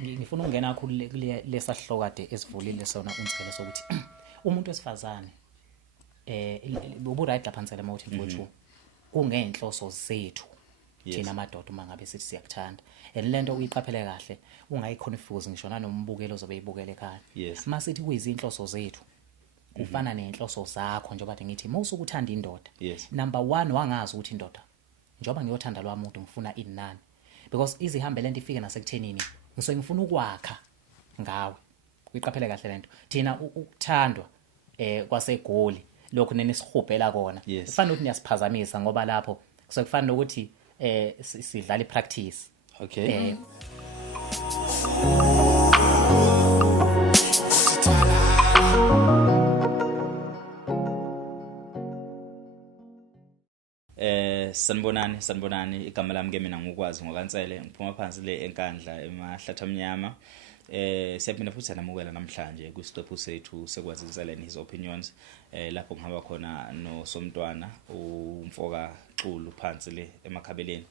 ngifuna ukungena kakhulu lesahlo kade esivulile sona uNtsele sokuthi umuntu wesifazane ubu right lapha Ntsele mawuthi mfowethu kungenhloso zethu thina amadoda uma ngabe sithi siyakuthanda lento uyiqaphele kahle ungayiconfuse ngisho nanombukelo ozobe yibukele ekhaya masithi kuyizinhloso zethu kufana nenhloso zakho njengoba ngithi mawusukuthanda indoda number 1 wangazi ukuthi indoda njengoba ngiyothanda lo muntu ngifuna inani because izihambe lento ifike nasekuthenini ngisuke ngifuna ukwakha ngawe uyiqaphele kahle lento thina ukuthandwa kwaseGoli lokho nenisihubhela kona kufanele ukuthi niyasiphazamisa ngoba lapho kufanele ukuthi sidlala ipractice sanibonani igama lami ke mina ngokwazi ngokaNtsele ngiphuma phansi le enkandla emaHlathamnyama siyaphinda futhi namukela namhlanje kusiqephu sethu sekwazi Ntsele his opinions lapho ngihamba khona noSomntwana umfoka Xulu phansi le emakhabeleni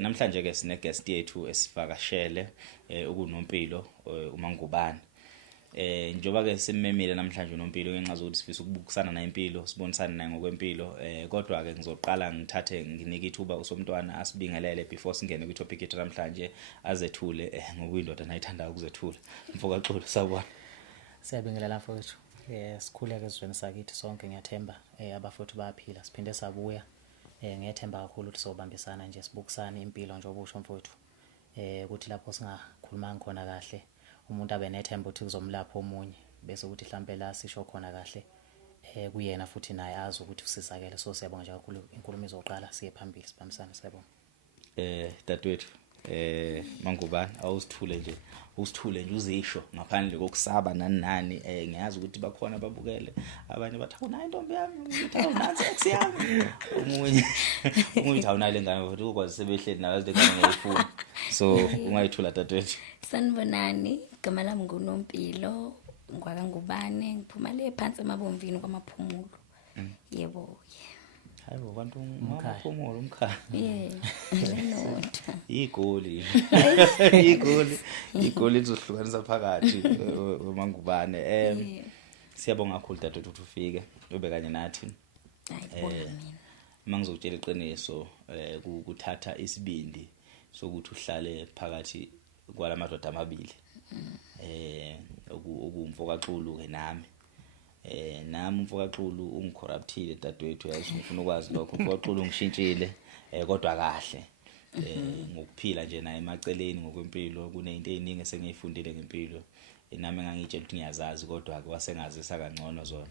namhlanje ke sine guest yethu esivakashele ukunompilo uMangubane njoba ke simemile namhlanje unompilo ngenxa ukuthi sifisa ukubukisana naye impilo sibonisana naye ngokwempilo kodwa ke ngizoqala ngithathe nginike ithuba uSomntwana asibingelele before singene kwi topic yethu namhlanje azethule ngokuyindoda nayithanda ukuzethula mfoka Xulu sawubona siyabingelela mfowethu sikhuleke ezweni sakithi sonke ngiyathemba abafowethu bayaphila siphinde sabuya ngiyethemba kakhulu ukuthi sobambisana nje sibukisana impilo njengoba usho mfowethu ukuthi lapho singakhuluma khona kahle umuntu abe nethemba ukuthi kuzomlapha omunye bese ukuthi mhlambe la sisho khona kahle kuyena futhi naye azi ukuthi usizakele so siyabonga nje kakhulu inkulumo izoqala siye phambili sibambisana siyabonga dadwethu Mangubane awusithule nje uzisho ngaphandle kokusaba nani ngiyazi ukuthi bakhona babukele abanye bathi awunayo intombi yami ngithi awunansi ex yami umuntu awunayo lengane futhi ukwazi sebehleli nawe azidekana ngiyifuna so ungayithula dadwethu sanibonani igama lami nguNompilo ngwakangubane ngiphuma le phansi emabomvini kwamaphumulo yebo hayibo bantu ngamaphumulo umkhaya lenota igoli lizohlukanisa phakathi uMangubane siyabonga kakhulu dadethu ukuthi ufike ube kanye nathi mangizokutshela iqiniso ukuthatha isibindi sokuthi uhlale phakathi kwalamadoda amabili ukumfoka Xulu ke nami umfoka Xulu ungicorruptile dadwethu yazi ngifuna ukwazi lokho umfoka Xulu ngishintshile kodwa kahle ngokuphila nje naye emaceleni ngokwempilo kunezinto eziningi esengiyifundile ngempilo nami engangitshela ukuthi ngiyazazi kodwa ake wasengazisa kangcono zona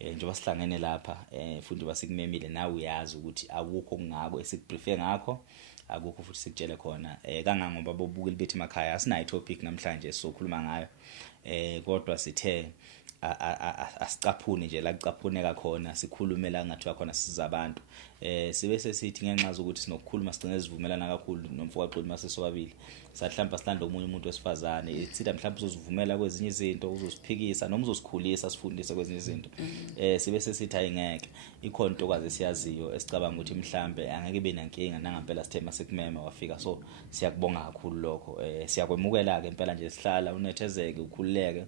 njengoba sihlangene lapha futhi basikumemile nawe uyazi ukuthi akukho kungako esikuprefer ngakho akukho futhi sikutshele khona kangangoba bobukeli bethu emakhaya asinayo topic namhlanje sokhuluma ngayo kodwa sithe asicaphune nje la kucaphuneka khona sikhulumela ngathi khona siza abantu sibe sesithi ngenxa zokuthi sinokukhuluma sigcine sivumelana kakhulu nomfoka Xulu mase sobabili sahlamba silanda omunye umuntu wesifazane itsitha mhlawumbe uzozivumela kwezinye izinto uzosiphikisa noma uzosikhulisa sifundise kwezinye izinto sibe sesithi ayingeke ikhona intokwazi esiyaziyo esicabanga ukuthi mhlambe angeke ibe nankinga nangampela sithema sekumema wafika so siyakubonga kakhulu lokho siyakwemukela ke impela nje sihlala unethezeke ukhululeke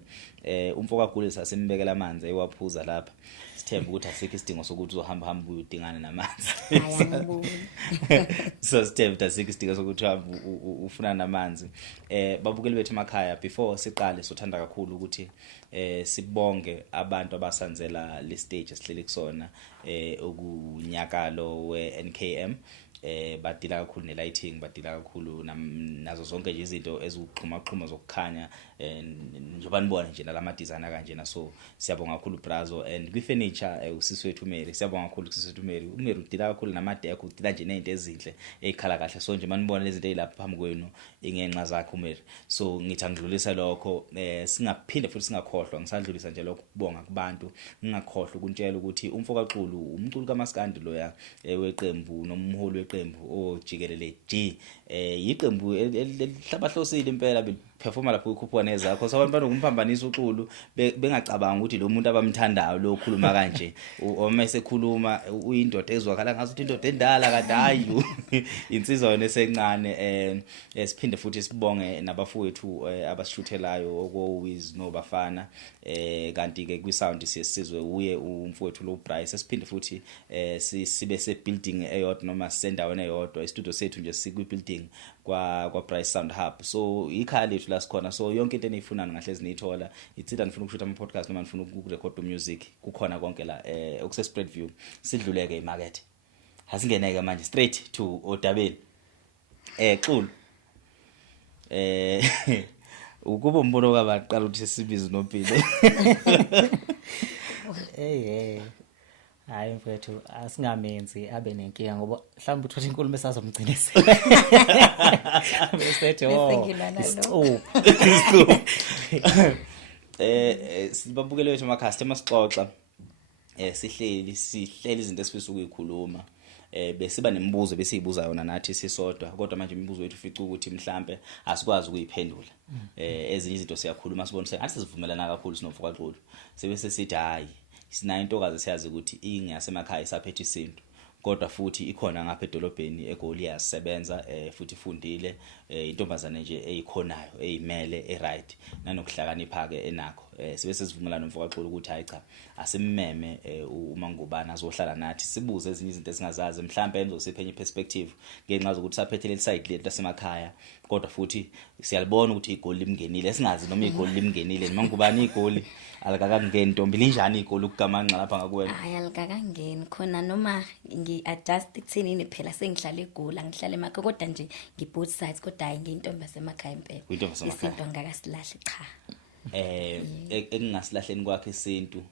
umfoka Xulu sasimbekela amanzi ewaphuza lapha sithemba ukuthi asikho isidingo sokuthi uzohamba uyudingana namanzi so sithemba asikho isidingo sokuthi ufuna namanzi babukeli bethu emakhaya before siqale sothanda kakhulu ukuthi sibonge abantu abasanzela le stage esihleli kusona okunyakalo weNKM badila kakhulu nelighting badila kakhulu nazo zonke nje izinto eziqhuma zokukhanya njengoba nibona nje nalama design kanjena so siyabonga kakhulu Brazo and kwi furniture usisi wethu Mary siyabonga kakhulu usisi wethu Mary udila kakhulu namadeko udila nje nezinto ezinhle ezikhala kahle so nje manibona lezi zinto ezilapha phambi kwenu ingenxa zakhe Mary so ngithi angidlulisa lokho singaphinde futhi singakhohlwa ngisadlulisa nje lokho kubonga kubantu ngingakhohlwa ukuntshela ukuthi umfoka Xulu umculi kaMaskandi loya weqembu nomholi weqembu ojikelele G iqembu elihlabahlosile impela performa lapho ukhuphuka nezakho so abantu banokumphambanisa uXulu bengacabanga ukuthi lo muntu abamthandayo lo khuluma kanje uma esekhuluma uyindoda ezwakala ngathi indoda endala kade hayi insizwa yona esencane siphinde futhi sibonge nabafowethu abasishuthelayo okoWiz noBafana kanti ke kwi sound sisizwe uye umfowethu lo Bryce siphinde futhi sibe se building eyodwa noma sendaweni eyodwa istudio sethu nje sikwi building kwa Bryce Sound Hub so ikhaya lethu la sikhona so yonke into eniyifunana ngahle zinithola itsitha nifuna ukushuta ama podcast noma nifuna ukurecord music kukhona konke la okuse Spreadview sidluleke emarket asingeneke manje straight to Odabeni Xulu ukuba umbono kabaqala ukuthi sibize nompilo hayi mfethu asingamenzi abe nenkinga ngoba mhlawumbe uthola inkulumo esazomgcinisa bese sibabukele wethu amakhasti emasixoxa sihleli izinto esifisa ukuyikhuluma besiba nemibuzo besiyibuza yona nathi sisodwa kodwa manje imibuzo yethu ufica ukuthi mhlambe asikwazi ukuyiphendula ezinye izinto siyakhuluma sibona sengathi sizivumelana kakhulu sinovuka Xulu sebese sithi hayi sina intokazi siyazi ukuthi ingasemakhaya isaphethe isinto kodwa futhi ikhona ngapha edolobheni eGoli yasebenza futhi ifundile intombazane nje eyikhonayo eyimele eright nanokuhlakanipha ke enakho sibe sesivumelana nomvuka Xulu ukuthi hayi cha asimmeme uma ngubani azohlala nathi sibuze ezinye izinto esingazazi mhlawumbe enizosiphenye iperspective ngenxa zokuthi saphethe le side lethu lasemakhaya kodwa futhi siyalibona ukuthi iGoli limngenile singazi noma iGoli limngenile noma ngubani iGoli alikakangeni ntombi linjani iGoli ukugamanqa lapha ngakuwena hayi alikakangeni khona noma ngi-adjust ekutheni phela sengihlala eGoli ngihlala emakhaya kodwa nje ngi-both sides kodwa hayi ngiyintombi yasemakhaya impela isinto ngakasilahle cha engingasilahleni kwakhe isintu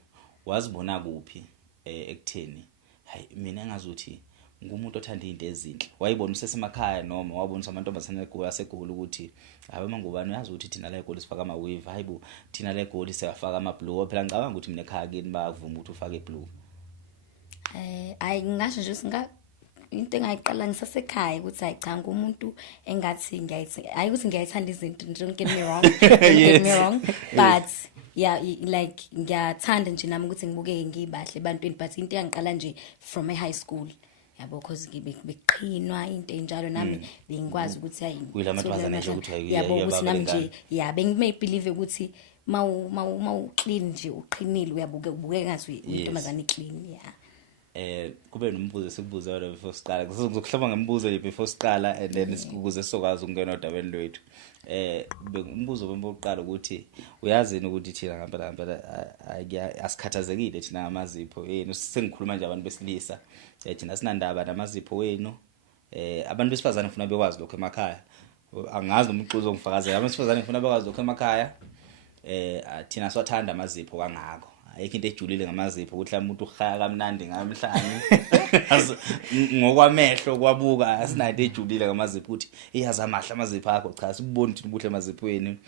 wazibona kuphi ekutheni hayi mina ngazuthi ngumuntu othanda izinto ezinhle wayibona usesemakhaya noma wabonisa amantombazane eGoli aseGoli ukuthi hayi mangubani uyazi ukuthi thina la eGoli sifaka ama weave hayibo thina la eGoli siyafaka ama blue phela ngicabanga ukuthi mina ekhaya kini bayavuma ukuthi ufake blue ayi ngisho nje singa into engayiqala ngisasekhaya ukuthi hayi cha ngumuntu engathi hayi ukuthi ngiyayithanda izinto don't get me wrong but yeah like ngiyathanda nje nami ukuthi ngibukeke ngibahle ebantwini but into engiqala nje from a high school yabo because ngibeqhinwa into enjalo nami bengikwazi ukuthi hayi kulamadwazana nje ukuthi hayi yabo ukuthi nami nje bengibelieve ukuthi mawu clean nje uqhinile ubukeka ngathi intombazane clean kube nombuzo esikubuza wena before siqala ngizokuhlaba ngemibuzo le before siqala and then sikubuze sokwazi ukungena odabeni lwethu umbuzo bomboqala ukuthi uyazini ukuthi thina ngempela asikhathazekile thina ngamazipho yenu sengikhuluma nje abantu besilisa thina sinandaba namazipho wenu abantu besifazane ngifuna bekwazi lokho emakhaya angazi noma uXulu ngifakazela abantu besifazane ngifuna bekwazi lokho emakhaya thina siwathanda amazipho kangako ayikho into ejulile ngamazipho ukuthi la muntu ukhaya kamnandi ngamhlanje ngokwamehlo kwabuka asinayo ejulile ngamazipho ukuthi iyazi amahla amazipho akho cha sibone ukuthi ubuhle amaziphweni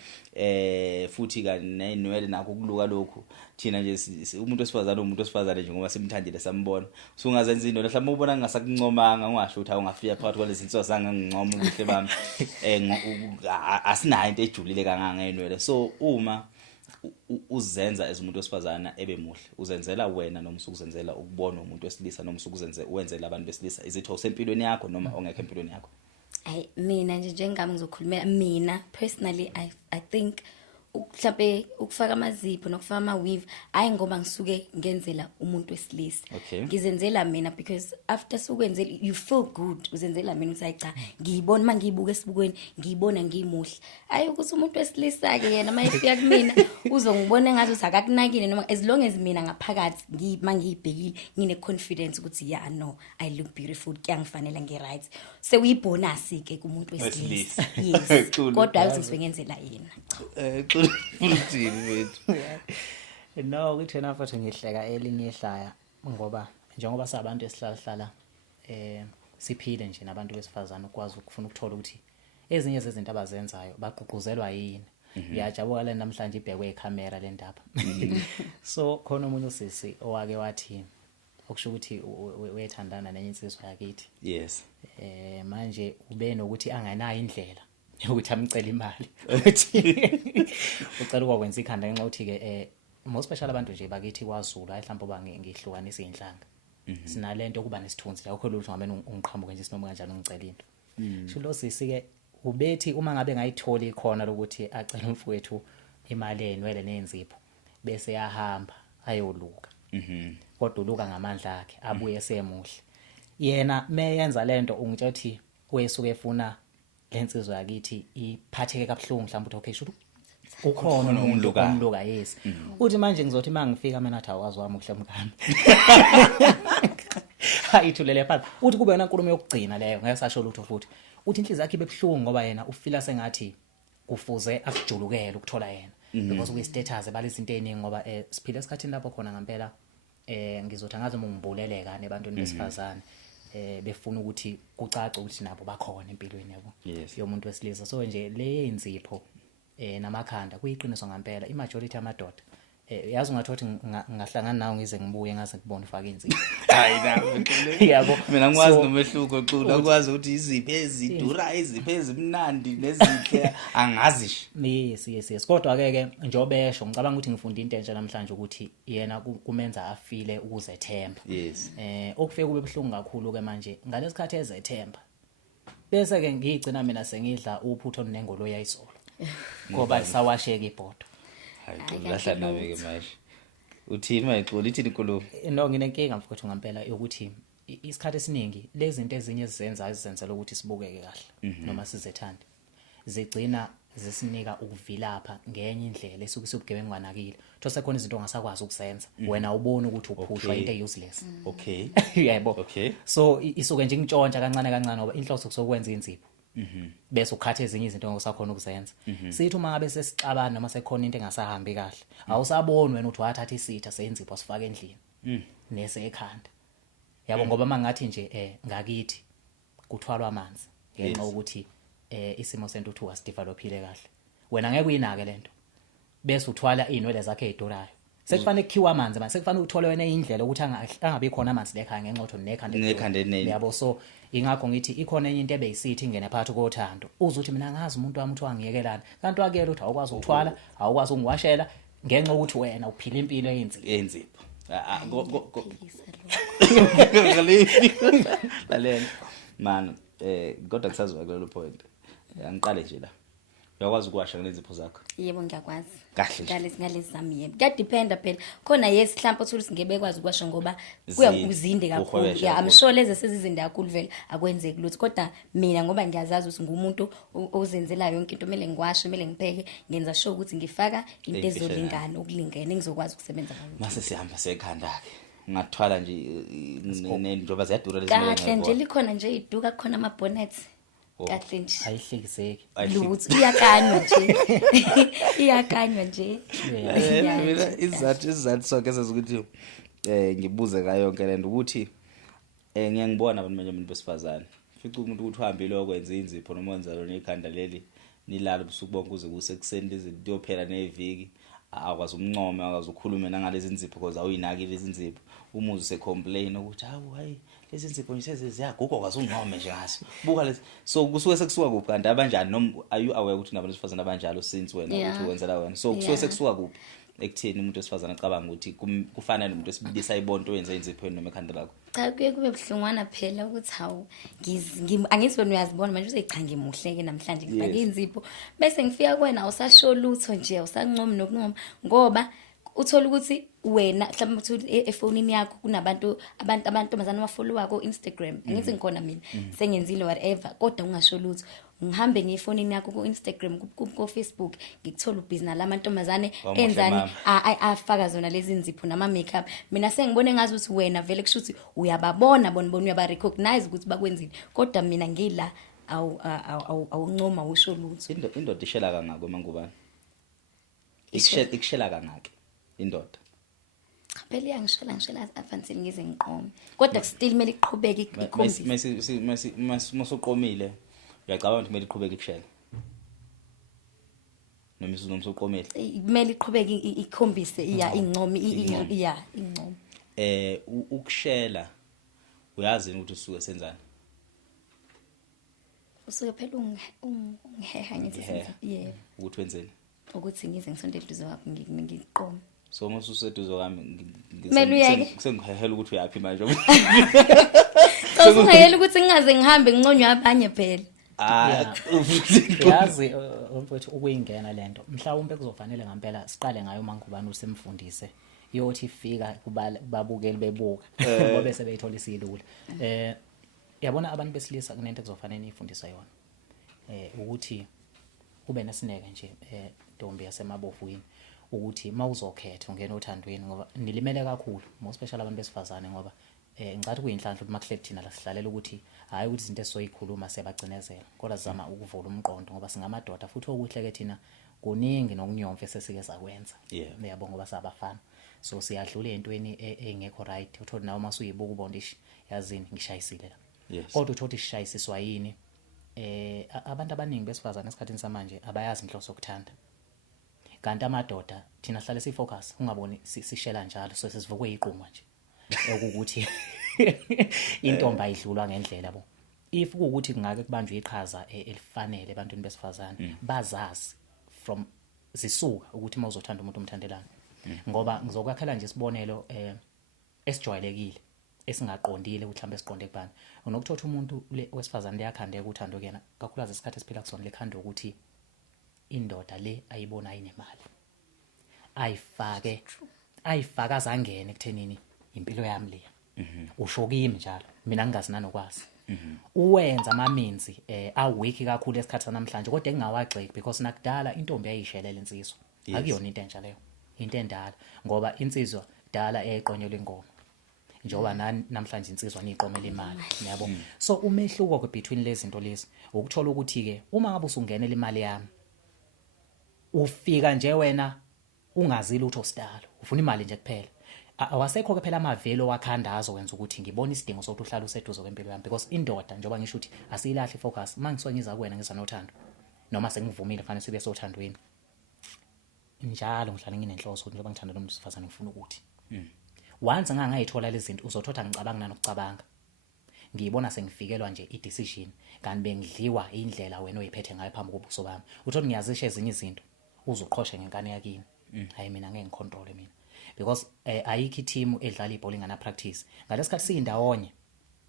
futhi ka nenwele nakho kuluka lokho thina nje umuntu osifazane nje ngoba simthandile sambona so ungazenza into mhlawumbe ubona ngingasakuncomanga ungasho ukuthi awungafika phakathi kwalezi insizwa sangangincoma ubuhle bami asinayo into ejulile kanganga enwele so uma uzenza ezumuntu osifazana ebemuhle uzenzela wena noma usukuzenzela ukubona umuntu wesilisa noma wenzela abantu besilisa izitho usempilweni yakho noma ongekho empilweni yakho mina nje njengami ngizokhulumela mina personally I think mhlawumbe ukufaka amazipho nokufaka ama weave hayi ngoba ngisuke ngenzela umuntu wesilisa ngizenzela mina because after sukwenzela you feel good uzenzela mina ukuthi cha ngiyibona mangiyibuka esibukweni ngiyibona ngimuhle hayi ukuthi umuntu wesilisa ke yena mayifika kumina uzongibona engathi usakakunakile noma as long as mina ngaphakathi mangiyibhekile ngine confidence ukuthi yeah no I look beautiful kuyangifanele ngeright sekuyibonus ke kumuntu wesilisa yes kodwa ukuthi ngizengenzela yena futhi wethu no kuthena futhi ngihleka elinye ihlaya ngoba njengoba sabantu esihlala siphile nje nabantu besifazana ukwazi ukufuna ukuthola ukuthi ezinye zezinto abazenzayo baqhuquzelwa yini ngiyajabula le namhlanje ibhekwe icamera le ndaba so khona umuntu usisi owake wathi okusho ukuthi uyethandana nenye insizwa yakithi yes manje ube nokuthi anganayo indlela ukuthi amcela imali ukuthi ucela ukwenza ikhanda ngenxa ukuthi ke most special abantu nje bakithi kwaZulu ayihlambe oba ngihlukanisa inhlanga sinalento kuba nesithunzi la ukholwa ukuthi ngamene ungiqhamuke nje sinoma kanjani ungicela into shilo sisi ke ubethi uma ngabe ngayithola ikhona lokuthi acela umfowethu imali enwele nenzipho bese yahamba ayoluka kodwa uluka ngamandla akhe abuye esemuhle yena meyenza lento ungitshela ukuthi wesuke efuna lensizwe yakithi iphatheke kabuhlungu mhlawumbe uthi okay shuthi ukhona umluka yes uthi manje ngizothi mangifika mina athi awazi wami ukuhlamukami ayithulele phansi uthi kube yona inkulumo yokugcina leyo ngeke sasho lutho futhi uthi inhliziyo yakhe ibebuhlungu ngoba yena ufila sengathi kufuze akujulukele ukuthola yena because kuyi status balisa into eziningi ngoba siphila esikhathini lapho khona ngempela ngizothi angazi uma ngibuleleka nebantwini besifazane befuna ukuthi kucace ukuthi nabo bakhona empilweni yabo yomuntu wesilisa so nje le yenzipho namakhanda kuyiqiniso ngempela imajority amadoda yazi ungathothi ngahlangana nawe ngize ngibuye ngaze ngibone ufaka inzipho hayi nami yabo mina ngikwazi nomehluko oqulu akwazi ukuthi izipho ezidura izipho ezimnandi nezinhle angazi yes kodwa ke njobesho ngicabanga ukuthi ngifunde into entsha namhlanje ukuthi yena kumenza afile ukuzethemba okufike kube buhlungu kakhulu ke manje ngalesikhathi ezethemba bese ke ngigcina mina sengidla uphutho nenengolo yayizolo ngoba sawasheka ibhodo hayi lahla nawe ke manje uthini mayixola ithini inkulumo no nginenkinga mfowethu ngempela ukuthi isikhathi esiningi lezi zinto ezinye zizenzela ukuthi sibukeke kahle noma sizethande zigcina zisinika ukuvilapha ngenye indlela esuke ubugebengu banakile those khona izinto ongasakwazi ukuzenza wena ubona ukuthi uphushwa into useless yebo so isuke nje ngitshontsha kancane ngoba inhloso kusokwenza inzipho bese ukhathe ezinye izinto ongasakhona ukuzenza sithi uma ngabe sesixabana noma sekhona into engasahambi kahle awusaboni wena uthi wathatha isitha senzipho sifaka endlini nese ekhanda yabo ngoba mangathi nje ngakithi kuthwalwa amanzi ngenxa ukuthi isimo sentuthu wasidevelophile kahle wena ngeke uyinake lento bese uthwala inwele zakhe ezidurayo sekufanele kukhiwa amanzi manje sekufanele uthole wena indlela ukuthi angabe khona amanzi lekhaya ngenxa ukuthi nekhanda yabo so ingakho ngithi ikhona enye into ebeyisithi ingene phakathi kothando uzuthi mina ngazi umuntu wami uthi wangiyekelana kanti wakuyela uthi awukwazi ukuthwala awukwazi ungiwashela ngenxa ukuthi wena uphila impilo eyenzipho lalela man kodwa kusazwa kulelo point angiqale nje la uyakwazi ukuwasha ngelezipho zakho yebo ngiyakwazi kahle ngalezi zami yebo kuyadependa phela khona yes mhlawumbe uthi singebe kwazi ukuwasha ngoba kuyakuzinde kakhulu I'm sure lezi sezizinde kakhulu vele akwenzeki lutho kodwa mina ngoba ngiyazazi ukuthi ngumuntu ozenzela yonke into kumele ngiwashe kumele ngipheke ngenza sure ukuthi ngifaka into ezolingana ukulingene ngizokwazi ukusebenza ngayo mase sihamba sekhanda ke ngathwala nje njengoba ziyadura lezi kahle nje likhona nje iduka khona ama bonnets kahle nje ayihlekiseki lutho iyakanywa nje mina izathu sonke sezukuthi ngibuze ka yonke lento ukuthi ngiyangibona abantu manje umuntu besifazane fica umuntu ukuthi uhambile okwenza inzipho noma wenza lona ikhanda leli nilala ubusuku bonke uze kusekuseni lezinto yophela neviki akwazi umncome akwazi ukukhuluma nangalezi inzipho because awuyinaki lezi inzipho umuzi se complain ukuthi hayi lezi inzipho nje seziyaguga kwazi ungqome nje ngaso buka lezi so kusuke sekusuka kuphi kanti abanjani noma are you aware ukuthi nabantu besifazana abanjalo since wena ukuthi wenzela wena so kusuke sekusuka kuphi ekutheni umuntu wesifazana acabanga ukuthi kufana nomuntu wesibisa ibona into yenza inzipho noma ekhanda lakho cha kuye kube buhlungwana phela ukuthi hawu angithi wena uyazibona manje useyichanga emuhleke namhlanje ngifake inzipho bese ngifika kuwena awusasho lutho nje awusanqomi nokunqoma ngoba uthola ukuthi wena mhlawumbe uthi efonini yakho kunabantu abantomazana abafollowa ko Instagram angithi ngikhona mina sengenzile whatever kodwa ungasho lutho ngihambe ngefonini yakho ku Instagram ku Facebook ngikuthola ubusiness lamantombazane enzani afaka zona lezi nzipho nama makeup mina sengibone ngazi ukuthi wena vele kushuthi uyababona bona uyaba recognize ukuthi bakwenzile kodwa mina ngila awuncoma usho lutho indoda ishela kangako mangubani ikshela kangaki indoda phela iyangishela afanele ngize ngiqome kodwa still kumele iqhubeke ikhombise masuqomile uyacabanga ukuthi kumele iqhubeke ikushela noma usoqomile kumele iqhubeke ikhombise ingcomo ingcomo ukushela uyazi ukuthi usuke senzani usuke phela ungiheha ngithi yebo ukuthi wenzeni ukuthi ngize ngisondele eduze kwakho ngiqome so mase useduzo kwami Kumele uyeke. sengihehela ukuthi uyapi manje Usungayela ukuthi ngingaze ngihambe nginconywa abanye phela yazi mfowethu ukuyingena lento mhlawumbe kuzofanele ngempela siqale ngayo mangubani usemfundise yothi ifika kubabukeli bebuka ngoba bese beyithola isilula yabona abantu besilisa kunento kuzofanele ifundisa yona ukuthi ube nesineke nje Ntombi yasemabofweni ukuthi mawuzokhetha ungena othandweni ngoba nilimele kakhulu more special abantu besifazane ngoba ngicathi kuyinhlanhla ukuthi makuhle thina la sihlalela ukuthi hayi ukuthi izinto esizoyikhuluma siyabagcinezela kodwa sizama ukuvula umqondo ngoba singamadoda futhi okuhle ke thina kuningi nokunyomfa esesike sakwenza uyabonga ngoba sabafana so siyadlula entweni engekho right uthola nawe masuyibuka ubondishi yazini ngishayisile la kodwa uthola ishayisiswa yini abantu abaningi besifazane esikhathini samanje abayazi inhloso yokuthanda kanti amadoda thina sihlale sifocus ungaboni sishela njalo so sesivukwe iqhuma nje ukuthi intombi ayidlulwa ngendlela yabo if ukuthi kungake kubanjwe iqhaza elifanele ebantwini besifazane bazazi from zisuka ukuthi mawuzothanda umuntu umthandelana ngoba ngizokwakhela nje isibonelo esijwayelekile esingaqondile ukuthi mhlambe siqonde kubani unokuthatha umuntu wesifazane leyakhandeka uthando kuyena kakhulukazi isikhathi esiphila kusona lekhanda ukuthi indoda le ayibona ayinemali ayifaka azangene ekuthenini impilo yami leya usho kimi njalo mina ngingazi nanokwazi uwenza amaminzi awiki kakhulu esikhathi namhlanje kodwa engingawagxeki because nakudala intombi yayishelela insizwa akuyona into entsha leyo into endala ngoba insizwa dala eqonyelwe ingoma njengoba namhlanje insizwa niqomela imali yabo so umehluko ke between lezi zinto lezi ukuthola ukuthi ke uma ngabe usungenela imali yami ufika nje wena ungazi lutho sidalo ufuna imali nje kuphela awasekho ke phela amavelo wakhandazo wenza ukuthi ngibone isidingo sokuthi uhlale useduze kwempilo yami because indoda njengoba ngisho ukuthi asiyilahle focus mangiswa ngiza kuwena ngiza nothando noma sengivumile fanele sibe sothandweni njalo ngihlala nginenhloso njengoba ngithanda nomuntu sifazane ngifuna ukuthi once ngangayithola lezi zinto uzothotha ngicabanga nanokucabanga ngiyibona sengifikelwa nje i-decision kanti bengidliwa indlela wena oyiphethe ngayo phambi kobuso bami uthi ngiyazisha ezinye izinto uzoqhoshe ngenkani yakini hayi mina ngeke ngicontrol mina because ayikho i-team edlala ibhola ingana practice ngalesikhathi siyindawonye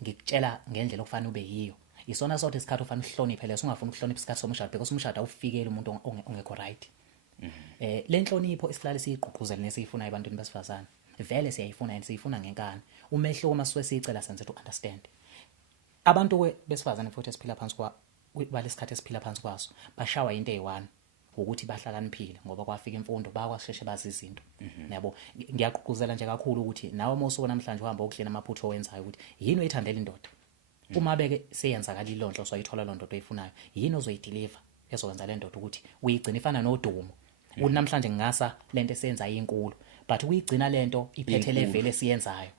ngikutshela ngendlela okufanele ube yiyo isona sonke isikhathi ufanele uhloniphe leso ungafuni ukuhlonipha isikhathi somshado because umshado awufikeli umuntu ongekho right le nhlonipho isihlale siyiqhuquzela nesiyifuna ebantwini besifazane vele siyayifuna and siyifuna ngenkani umehluko maswe siyicela senze to understand abantu besifazane futhi esiphila phansi balesikhathi esiphila phansi kwaso bashawa into eyi1 ukuthi bahlakaniphile ngoba kwafika imfundo bakwasheshe bazi izinto yabo ngiyaqhuquzela nje kakhulu ukuthi nawe mosuku namhlanje uhamba ukuhlena amaphutho owenzayo ukuthi yini oyithandela indoda uma beke seyenza kalilo nhlonhlo soyithola lo ndodo oyifunayo yini ozoyideliver ezokwenza le ndoda ukuthi uyigcina ifana nodumo ukuthi namhlanje ngasa lento esenza inkulu but uyigcina lento iphethe level esiyenzayo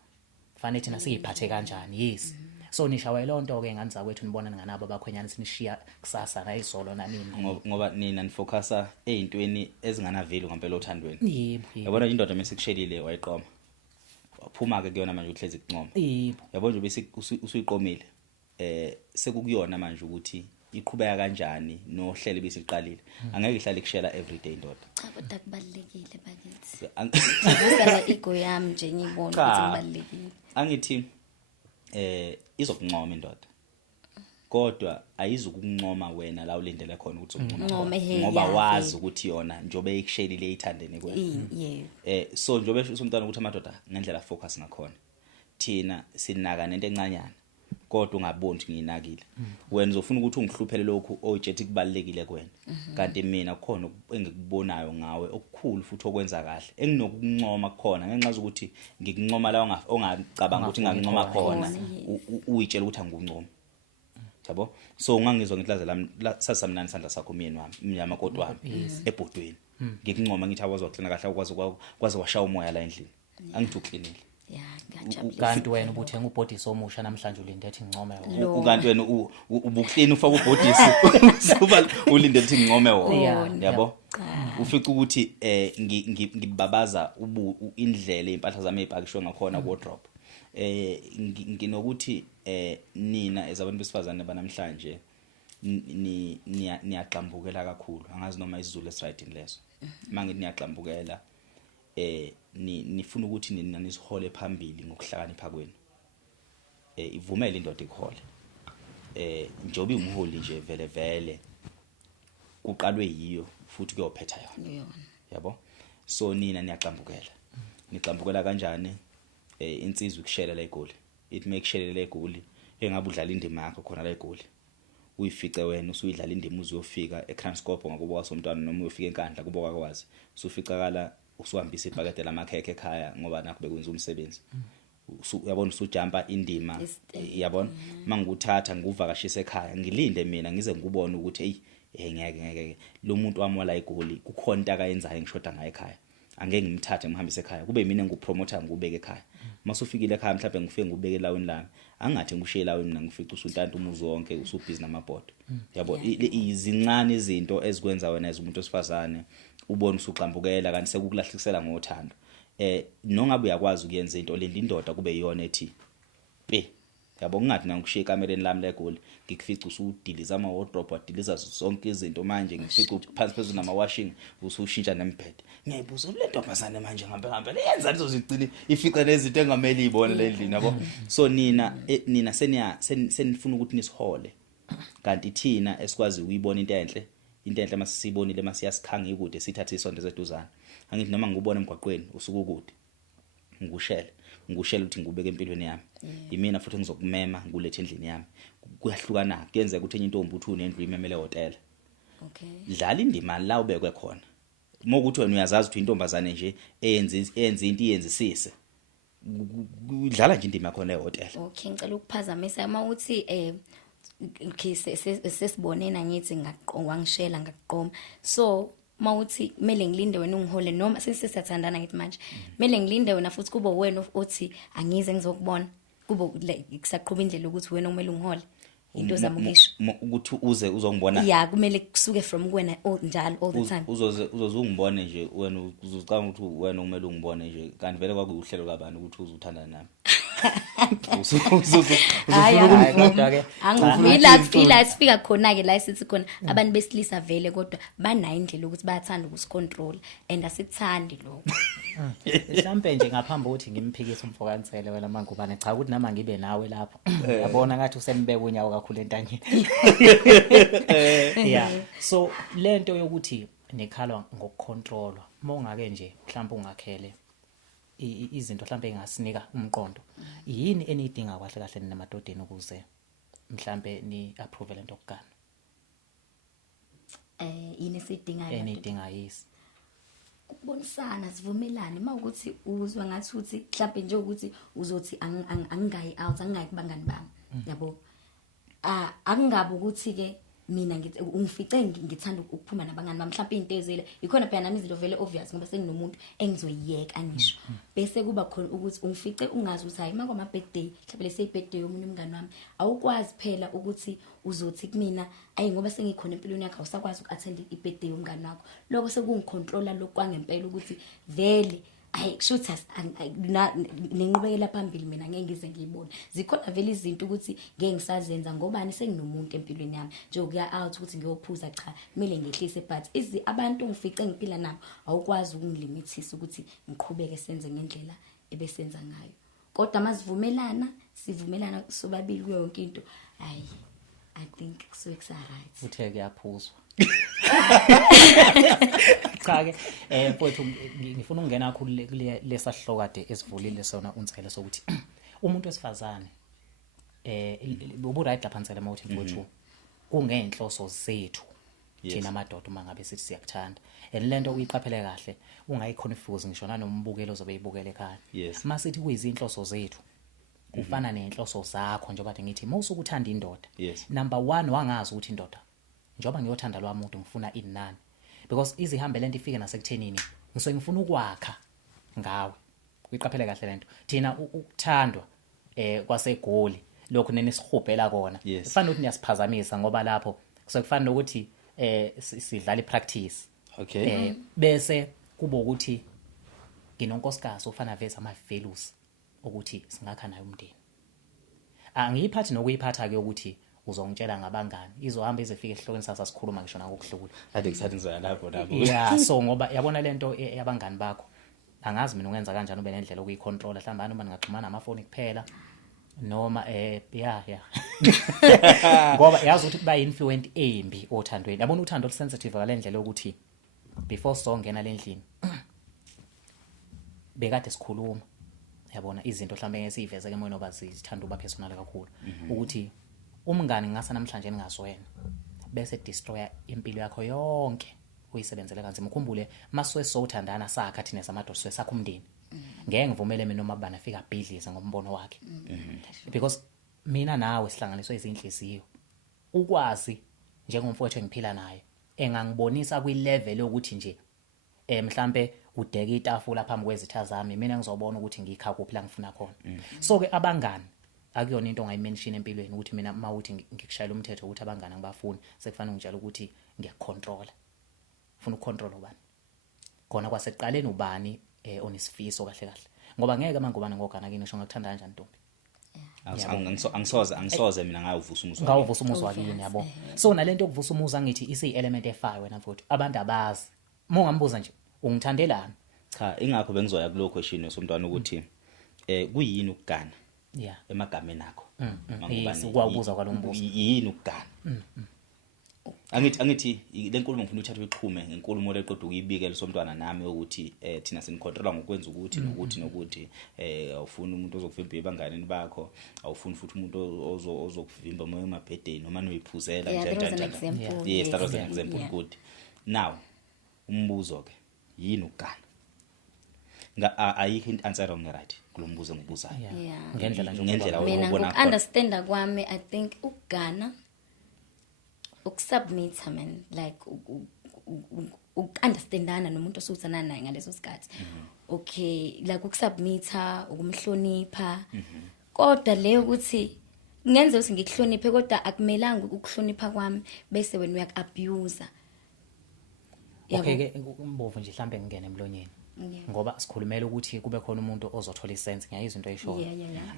fanele thina siyiphathe kanjani yes so nishawe lonto ke ngani zakwethu nibona nganabo abakhwenyana sinishiya kusasa nayizolo nanini ngoba nina nifocusa ezintweni ezingana value ngempela othandweni yebo yabona indoda mesikushelile wayiqoma waphuma ke kuyona manje uhlezi kuncoma yebo yabona nje bese usuyiqomile sekukuyona manje ukuthi iqhubeka kanjani nohlelo besiqalile angeke ihlale kushela everyday indoda cha kodwa kubalekile bakithi ngizana ego yami nje ngibona ukuthi kubalekile angithi izokuncoma indoda kodwa ayizukuncoma wena la ulindele khona ukuthi uncoma ngoba wazi ukuthi yona njobe ikushelile ithandene kwena so njobe usumntana ukuthi amadoda ngendlela focus ngakhona thina sinaka nento encanyana kodwa ungaboni ukuthi ngiyinakile wena uzofuna ukuthi ungihluphele lokhu ojethi kubalekile kuwena kanti mina kukhona engikubonayo ngawe okukhulu futhi okwenza kahle enginokuncoma khona ngenxa ukuthi ngikuncoma la ongacabanga ukuthi ngancoma khona uyitshela ukuthi anguncoma yabo so ungangizwa ngitlaze lami sasamnani sandla sakho myeni wami mnyama kodwa wami ebhodweni ngikuncoma ngithi awazoxina kahle ukwazi washaya umoya la endlini angithi uklinile kanti wena ubuthenga ubhodisi omusha namhlanje ulinde ethi ngicome ukanti wena ubuklini ufaka ubhodisi suba ulinde ethi ngicome wona yabo ufica ukuthi ngibabaza indlela impahla zami ezipakishwe ngakhona wardrobe nginokuthi nina ezabantu besifazane banamhlanje niyaqambukela kakhulu angazi noma isizulu esright leso mangithi niyaqambukela nifuna ukuthi nina nisihole phambili ngokuhlakanipha kwenu ivumele indoda ikuhole njobe umholi nje vele kuqalwe yiyo futhi kuyophetha yona yabo so nina niyaqambukela niqambukela kanjani insizwe kushelela igoli it make shelela igoli engabe udlala indima yakho khona la igoli uyifice wena usuyidlala indima uzuyofika eCranscope ngakubo wasomntwana noma uyofika enkandla kubo kwakwazi usuficakala usuhambisa ibhakede lamakhekhe ekhaya ngoba nakho bekwenza umsebenzi uyabona usujampa indima yabona mangikuthatha nguvakashisa ekhaya ngilinde mina ngize ngikubone ukuthi ngeke lo muntu wami wala igoli kukhona into akayenzayo ngishoda ngaye ekhaya angeke ngimthathe ngihambise ekhaya kube mina ngupromoter ngubeke ekhaya masufikile ekhaya mhlawumbe ngifike ngubeke lawini lami angathi ngishiye lawini mina ngifica usutanta umuzi wonke usubhizi namabhodo yabo izincane izinto ezikwenza wena as umuntu osifazane ubone usuqambukela kanti sekukulahlekisela ngothando nongabe uyakwazi ukuyenza into le indoda kube yiyona ethi pe yabo ngingathi nangishiye ekamereni lami legoli ngikufica usudiliza ama wardrobe wadiliza zonke izinto manje ngifica phansi phezulu nama washing usushintsha nembed ngiyayibuza le ntombazane manje ngambe leyenza lezozigcina ifica lezinto engameli ibone le ndlini yabo so nina senifuna ukuthi nisihole kanti thina esikwazi ukuyibona into enhle masisibonile masiyasikhanga ikude sithathe isonto seduzana angithi noma ngubona emgwaqweni usukukude ngushele ukuthi ngubeke empilweni yami yimina futhi ngizokumema ngulethe endlini yami kuyahlukana kuyenzeka ukuthi enye intombi uthi unendlu imemele hotel dlala indima la ubekwe khona mokuthi wena uyazazi ukuthi intombazane nje eyenza into iyenzisise udlala nje indima khona ehotel ngicela ukuphazamisa mawuthi sesibonena ngithi ngaqongwangishela ngaqoma so mawuthi kumele ngilinde wena ungihole noma sesisathandana ngithi manje kumele ngilinde wena futhi kube wena othi angize ngizokubona kube kusaqhuba indlela ukuthi wena kumele ungihole into zami ngisho ukuthi uze uzongibona ya kumele kusuke from kuwena njalo all the time uzoze ungibone nje wena uzocanga ukuthi wena kumele ungibone nje kanti vele kwakuuhlelo kabani ukuthi uzuthandana nami ila sifika khona ke la sithi khona abantu besilisa vele kodwa banayo indlela ukuthi bayathanda ukusicontrol and asikuthandi lokho mhlambe nje ngaphambi ukuthi ngimphikise umfokansele wena mangubane cha ukuthi nama ngibe nawe lapho yabona ngathi usembeka unyawo kakhulu entanyeni yeah so lento yokuthi nekhalwa ngokucontrolwa mongake nje mhlawumbe ungakhele izinto mhlawumbe engasinika umqondo yini enidinga kahle namadodeni ukuze mhlawumbe ni approve lento okugana yini sidingayo enidinga yisi ukubonisana sivumelane mawukuthi uzwa ngathi uthi mhlawumbe nje ukuthi uzothi angingayi out angingayi kubangani bami yabo akungabe ukuthi ke mina ngithi ungifice ngithanda ukuphuma nabangani bami mhlawumbe into ezele ikhona phela nami izinto vele obvious ngoba senginomuntu engizoyiyeka angisho bese kuba khona ukuthi ungifice ungazi ukuthi hayi manje ama birthday mhlawumbe lesi birthday yomunye umngani wami awukwazi phela ukuthi uzothi kumina ayi ngoba sengikhona empilweni yakho awusakwazi ukattend ibirthday yomngani wakho lokho sekungicontrola lokwangempela ukuthi vele kushuthi ninqubekela phambili mina ngeke ngize ngiyibone zikhona vele izinto ukuthi ngeke ngisazenza ngobani senginomuntu empilweni yami nje ukuya out ukuthi ngiyophuza cha kumele ngehlise but abantu ngifice ngiphila nabo awukwazi ukungilimithisa ukuthi ngiqhubeke senze ngendlela ebesenza ngayo kodwa masivumelana sivumelana sobabili kuyo yonke into hayi I think kusuke right uthe kuyaphuzwa cha ke mfowethu ngifuna ukungena kakhulu lesahlo kade esivulile sona untsele sokuthi umuntu wesifazane ubu right lapha ntsele mawuthi mfowethu kungenhloso zethu thina amadoda uma ngabe sithi siyakuthanda lento uyiqaphele kahle ungayiconfuse ngisho nanombukelo ozobe ibukele ekhaya masithi kuyizinhloso zethu kufana nenhloso zakho njengoba ngithi mawusukuthanda indoda number 1 wangazi ukuthi indoda njengoba ngiyothanda lo muntu ngifuna inani because izihambe lento ifike nasekuthenini ngisuke ngifuna ukwakha ngawe uyiqaphele kahle lento thina ukuthandwa kwasegoli lokho nene sihubhela kona kufanele ukuthi niyasiphazamisa ngoba lapho kufanele ukuthi sidlala ipractice bese kuba ukuthi nginonkosikazi ofana veza ama values ukuthi singakha nayo umndeni angiyiphathi nokuyiphatha ke ukuthi uzongitshela ngabangani izohamba izifike esihlokweni sasa sikhuluma ngisho nakukuhlula ade ngisathi ngizoya lapho yeah so ngoba yabona lento yabangani bakho angazi mina ungenza kanjani ube nendlela okuyicontrola mhlawumbe uma ningaxhumana amafoni kuphela noma yeah ngoba yazi ukuthi kuba influence embi othandweni yabona uthando sensitive ngalendlela ukuthi before songena lendlini bekade sikhuluma yabona izinto mhlawumbe ngesiveze ke emoyeni obazi sithanda uba personal kakhulu ukuthi umngani ngasa namhlanje ningazwena bese destroya impilo yakho yonke uyisebenzele kanzima ukhumbule maswe sothandana sakha thina samadoswe sakho umndeni ngeke ngivumele mina noma bana fika bhidlize ngombono wakhe because mina nawe sihlanganiswe izinhliziyo ukwazi njengomfowethu engiphila naye engangibonisa kwi level ukuthi nje mhlambe udeka itafula phambi kwezitha zami mina ngizobona ukuthi ngikha kuphi la ngifuna khona so ke abangani akuyona into ongayimention empilweni ukuthi mina mawuthi ngikushayela umthetho ukuthi abangani ngibafuni sekufanele ngitshela ukuthi ngiyakucontrola ufuna ukucontrol ubani khona kwaseqaleni ubani onisifiso kahle kahle ngoba ngeke mangubani ngogana kini ngisho ngakuthanda kanjani Ntombi angisoze mina ngawuvusa umuzwa ngawuvusa umuzwa wakini yabo so nalento yokuvusa umuzwa ngithi isi element efayo wena mfowethu abantu abazi mongambuza nje ungithandelani cha ingakho bengizoya kulo question somntwana ukuthi kuyini ukugana yeah emagameni akho yes ukwawubuza kwalombuzo yini ukugana angithi lenkulumo ngifuna uthathe uyiqhume ngenkulumo leqodo ukuyibikela somntwana nami ukuthi thina sinicontrola ngokwenza ukuthi nokuthi awufuni umuntu ozokuvimba ebanganeni bakho awufuni futhi umuntu ozokuvimba moya emabhedeni noma noyiphuzela njalo yes that was an example good now umbuzo ke yini ukugana ayikho answer wrong right kulombuzo ngibuzayo ngendlela mina ngokunderstanda kwami I think ukugana ukusubmit man like ukunderstandana nomuntu osuthana naye ngaleso sikhathi okay like ukusubmita ukumhlonipha kodwa leyo ukuthi ngenze ukuthi ngikuhloniphe kodwa akumelanga ukuhlonipha kwami bese wena uyak-abuse okay ke umbovu nje mhlambe ngingene emlonyeni ngoba sikhulumela ukuthi kube khona umuntu ozothola isense ngiyayizwa into eyishoyo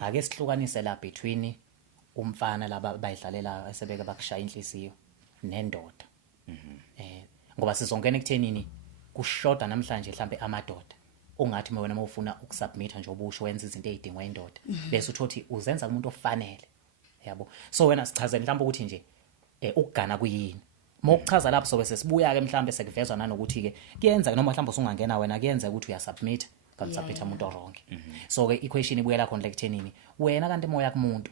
ake sihlukanise la between umfana laba bayidlalela esebeke bakushaya inhlisiyo nendoda ngoba sizongena ekuthenini kushoda namhlanje mhlambe amadoda ungathi wena mawufuna ukusubmita nje obusho wenza izinto ezidingwa indoda bese uthothi uzenza kumuntu ofanele yabo so wena sichazela mhlawumbe ukuthi nje ukugana kuyini mokuchaza lapho sobe sesibuya ke mhlambe sekuvezwa nanokuthi ke kuyenza noma mhlambe usungangena wena kuyenza ukuthi uyasubmit kamsubmit umuntu oronke so ke equation ibuyela khona lekuthenini wena kanti emoya kumuntu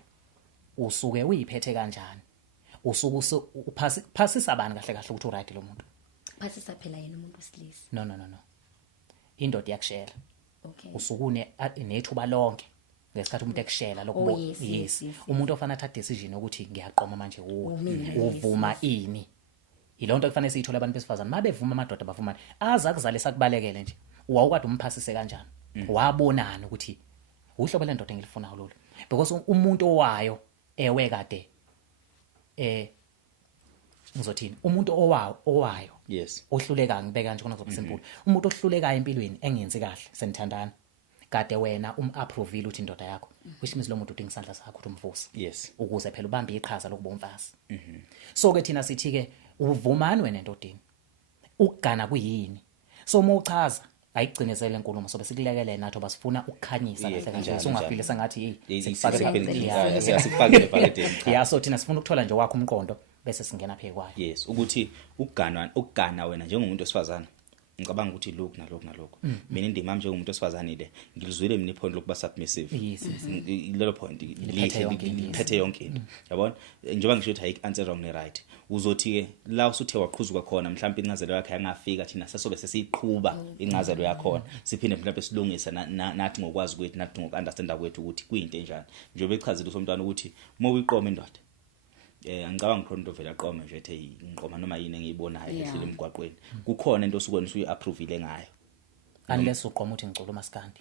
usuke uyiphethe kanjani usuke uphasisa abantu kahle kahle ukuthi uright lo muntu phasisa phela yena umuntu wesilisa no indoda yakushela okay usukune nethuba lonke ngesikhathi umuntu ekushela lokho yes umuntu ofana thatha decision ukuthi ngiyaqoma manje uvuma ini ilonto kufanele siyithola abantu besifazana mabevuma amadoda bavumana aza kuzale sakubalekele nje wawukade umphasise kanjani wabonana ukuthi uhlobo lendoda engilifuna lolu because umuntu owayo ewe kade ngizothini umuntu owayo yes ohluleka ngibeka kanje khona kuzokusimple umuntu ohlulekayo empilweni engenzi kahle senithandana kade wena approve ukuthi indoda yakho which means lo muntu udinga isandla sakho ukuthi umvuse yes ukuze phela ubambe iqhaza lokuba umfazi so ke thina sithi ke uvumani wena endodeni ukugana kuyini so mawuchaza ayigcinezele inkulumo sobe sikulekelele nathi basifuna ukukhanyisa kahle kanje singafile sengathi siyasifakele ebhakedeni yeah so thina sifuna ukuthola nje wakho umqondo bese singena phe kwayo yes ukuthi ukugana wena njengomuntu wesifazana ngicabanga ukuthi lokhu nalokho mina indima yami njengomuntu wesifazane ile ngilizwile mina ipoint lokuba submissive lelo point liphethe yonke into yabona njengoba ngisho ukuthi hayi answer wrong ne right uzothi ke la usuthe waqhuzuka khona mhlawumbe incazelo yakhe ayangafika thina sesobe sesiqhubha incazelo yakho siphinde mhlawumbe silungisa nathi ngokwazi kwethu nathi ngokunderstanda kwethu ukuthi kuyinto enjani njengoba echazile somntwana ukuthi uma uyiqoma indoda angicabanga khona into vela aqome nje ethe ngiqoma noma yini engiyibonayo ehlele emgwaqweni kukhona into osukweni usuyi-approve ngayo unless uqoma uthi ngicula umaskandi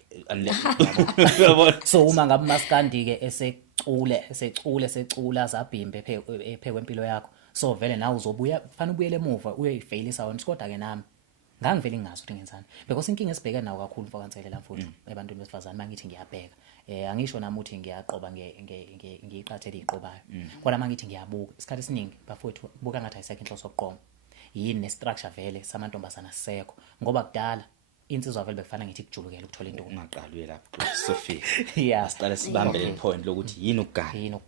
so uma ngabe umaskandi ke esecula zabhimbe ephe kwempilo yakho so vele nawe uzobuya kufanele ubuyele emuva uyoyifailisa wona kodwa ke nami ngangivele ngingazi ukuthi ngenzani because inkinga esibheke nawo kakhulu mfokanselela mfuthu ebantwini besifazane mangithi ngiyabheka angisho nami uthi ngiyaqoba ngiyiqathele iqobayo kodwa mangithi ngiyabuka isikhathi esiningi bafowethu buka ngathi ayisekho inhloso yokuqoma yini nestructure vele samantombazana sisekho ngoba kudala insizwa vele bekufanele ngithi kujulukela ukuthola into ungaqali uyelapha Sophie yeah asiqale sibambe le point lokuthi yini ukugana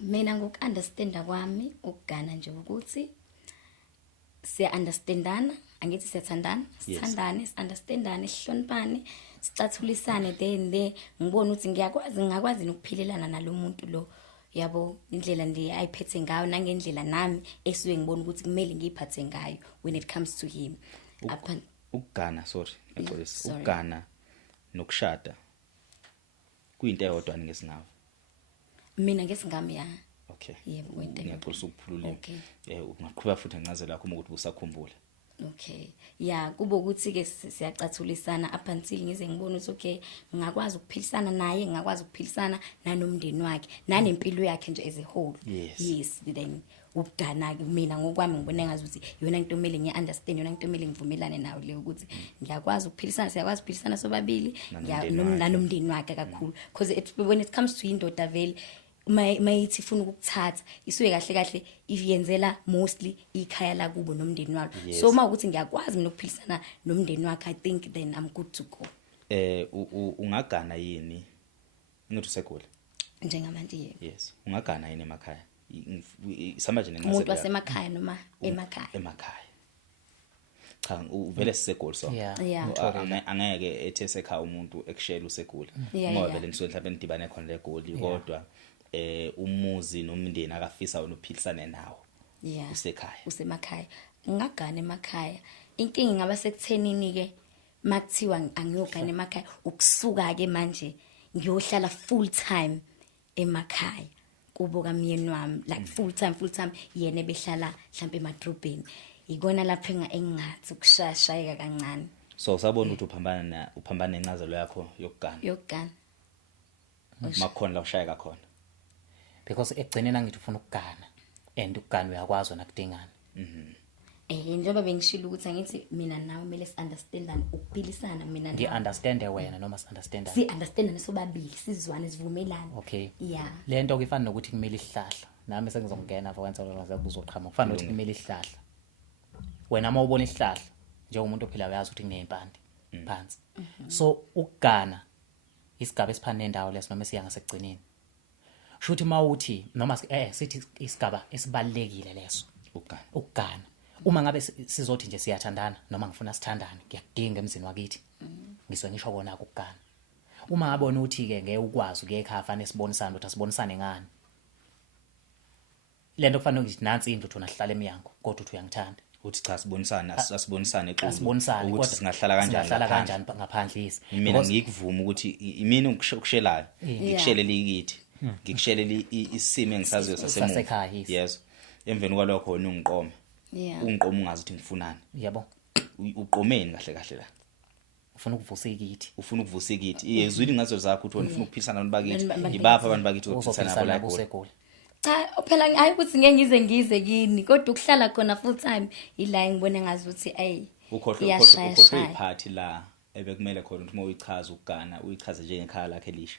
mina ngoku-understanda kwami ukugana nje ukuthi siya-understandana angithi siyathandana sithandane si-understandane sihloniphane sicathulisane then ngibone ukuthi ngingakwazi nokuphilelana nalo muntu lo yabo indlela nje ayiphethe ngayo nangendlela nami esuke ngibona ukuthi kumele ngiyiphathe ngayo when it comes to him ukugana ukugana nokushada kuyinto eyodwa ngesingawo mina ngesingami ya okay yebo wento ngiyaxolisa ukuphulula ungaqhubeka futhi ngincazelo yakho ukuthi usakhumbule okay ya kuba ukuthi ke siyacathulisana up until ngize ngibone ukuthi okay ngingakwazi ukuphilisana naye ngingakwazi ukuphilisana nanomndeni wakhe nanempilo yakhe nje as a whole yes then ukugana mina ngokwami ngibone ngazi ukuthi yona into emele ngiunderstand yona into emele ngivumelane nayo le ukuthi ngiyakwazi ukuphilisana siyakwazi ukuphilisana sobabili nanomndeni wakhe kakhulu because when it comes to indoda vele mayithi ifuna ukukuthatha isuke kahle iyenzela mostly ikhaya la kubo nomndeni walo so mawukuthi ngiyakwazi mina ukuphilisana nomndeni wakhe I think then I'm good to go ungagana yini ngithi usekhula njengamanje yes ungagana yini emakhaya samaje umuntu wasemakhaya noma emakhaya cha uvele sisegoli so angeke ethe sekhaya umuntu ekushela usegula ngoba vele nisuke mhlawumbe nidibane khona legoli kodwa umuzi nomndeni akafisa unophilisane nawo usemakhaya ngagana emakhaya inkingi ngaba sekuthenini ke makuthiwa angiyogana emakhaya ukusuka ke manje ngiyohlala full time emakhaya kubo kamyeni wami like full time yena behlala mhlawumbe emadrobheni ikona lapho engathi ukushayeka kancane so sabona ukuthi uphambana nencazelo yakho yokugana makhona la ushayeka khona because egcineni ngithi ufuna ukugana and ukugana uyakwazi wona kudingana njengoba bengishilo ukuthi angithi mina nawe kumele si-understandane ukuphilisana mina nawe ngi-understande wena noma si-understandane si-understandane sobabili sizwane sivumelane okay yeah le nto ke ifana nokuthi kumele ihlahla nami sengizongena vakwenza lokuzakubuza uqhamuka kufana nokuthi kumele ihlahla wena uma ubona ihlahla njengomuntu ophila uyazi ukuthi kuney'mpande phansi so ukugana isigaba esiphana nendawo leso noma esiya ngasekugcineni shuthi mawuthi noma sithi isigaba esibalekile leso ukugana uma ngabe sizothi nje siyathandana noma ngifuna sithandane ngiyakudinga emzini wakithi ngiswe ngisho kona ukugana uma ngabona uthi ke ngeke ukwazi ukuye ekhaya fanele sibonisane ukuthi asibonisane ngani lento kufanele ukuthi nansi indlu thona sihlala eminyango kodwa uthi uyangithanda uthi cha sibonisane asibonisane exulu ukuthi singahlala kanjani ngaphandle yisi mina ngikuvuma ukuthi imini ukushelayo ngikushelele ikithi ngikushelele isimo engisaziyo sasekhaya yes emveni kwalokho wena ungiqoma ungiqoma ungazi ukuthi ngifunani yabo uqomeni kahle la ufuna ukuvusa ikithi iyezwini ngazo zakho uthi wena ufuna ukuphilisana nabantu bakithi ibapha abantu bakithi ukuphilisana nabo la cha phela hayi ukuthi ngeke ngize kini kodwa ukuhlala khona full time ila ngibone ngazi ukuthi ukhohlwe iphathi la ebekumele khona ukuthi uma uyichaza ukugana uyichaze njengekhaya lakhe elisha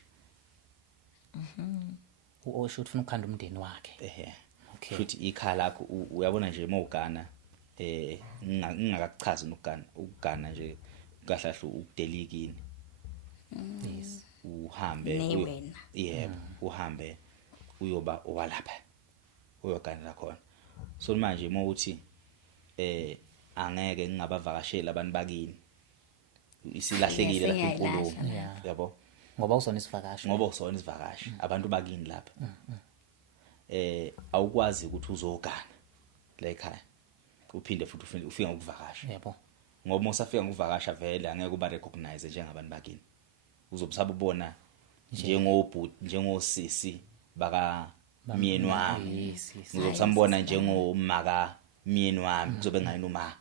usho ufuna ukukhanda umndeni wakhe okay futhi ikhaya lakho uyabona nje uma ugana ngingakachazi ukugana nje kahle ukudelikini yes uhambe uhambe uyoba owalapha uyoganela khona so manje uma uthi angeke ngingabavakashela abantu bakini isilahlekile lapha enkulumo yabo ngoba usona isivakashi abantu bakini lapha awukwazi ukuthi uzogana la ekhaya uphinde futhi ufika ngokuvakasha yebo ngoba usafika ngokuvakasha vele angeke uba recognize njengabantu bakini uzobusaba ubona njengosisi baka myeni wami ngizosambona njengomaka myeni wami kuzobe ngayini uma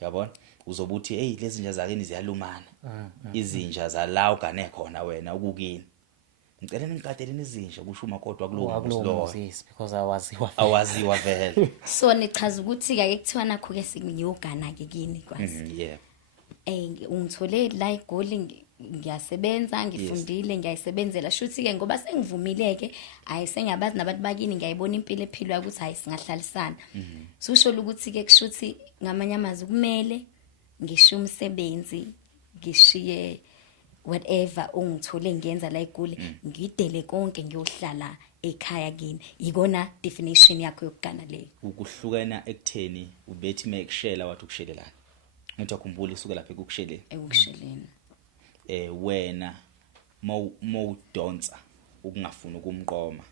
yabona uzobuthi lezi zinja zakeni ziyalumana izinja zala ugane khona wena ukukini ngicela ningikateleni izinja kusho umakoti Wakulowo wakulowo Moses because awaziwa awaziwa vele So nichaza ukuthi ke kuthiwa nakho ke sengiyogana ke kini kwazi. yeah Ungithole la eGoli ngiyasebenza ngifundile ngiyayisebenzela shuthi ke ngoba sengivumileke ayisengabazi nabantu bakini ngiyayibona impilo ephilwa ukuthi hayi singahlalisana. So usho ukuthi ke kushuthi ngamanye amazwi kumele ngishiye umsebenzi ngishiye whatever ungithole ngiyenza la eGoli ngidele konke ngiyohlala ekhaya kini. Ikona definition yakho yokugana leyo. ukuhlukana ekutheni ubethi mayekushela wathi ukushelelana ngithi akhumbula isuke lapha ekukusheleni Ekusheleni. wena mawudonsa ukungafuna ukumqoma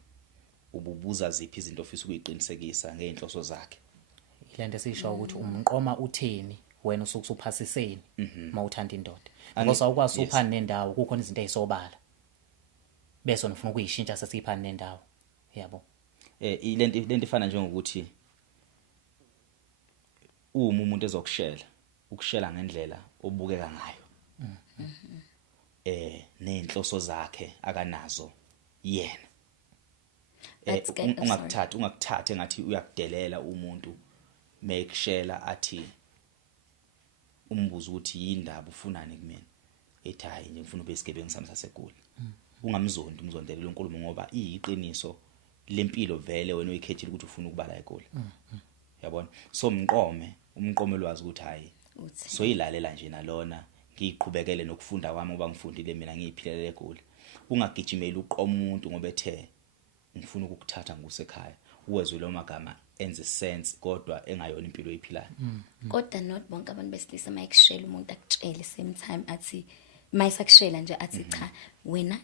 ububuza ziphi izinto ofisa ukuyiqinisekisa ngeenhloso zakhe ilento esisho ukuthi umqoma utheni wena usuke usuphasiseni mawuthanda indoda because awukwazi uphana nendawo kukhona izinto ezisobala bese ufuna ukuyishintsha sesiphana nendawo yabo lento ifana njengokuthi uma umuntu ezokushela ukushela ngendlela obukeka ngayo neenhloso zakhe akanazo yena ungakuthatha engathi uyakudelela umuntu mayekushela athi umbuzo ukuthi yindaba ufunani kumina ethi hayi nje ngifuna ube isigebengu sami saseGoli ungamzondi umzondelela uNkulunkulu ngoba iyiqiniso lempilo vele wena uyikhethile ukuthi ufuna ukubala eGoli yabona so umqome lwazi ukuthi hayi so ilalela nje nalona ngiqhubekele nokufunda kwami ngoba ngifundile mina ngiyiphilela eGoli ungagijimela uqoma umuntu ngoba ethe ngifuna ukukuthatha ngusekhaya uwezwe lo magama enze sense kodwa engayona impilo oyiphilayo Kodwa not bonke abantu besilisa mayekushela umuntu akutshele same time athi mayisakushela nje athi cha wena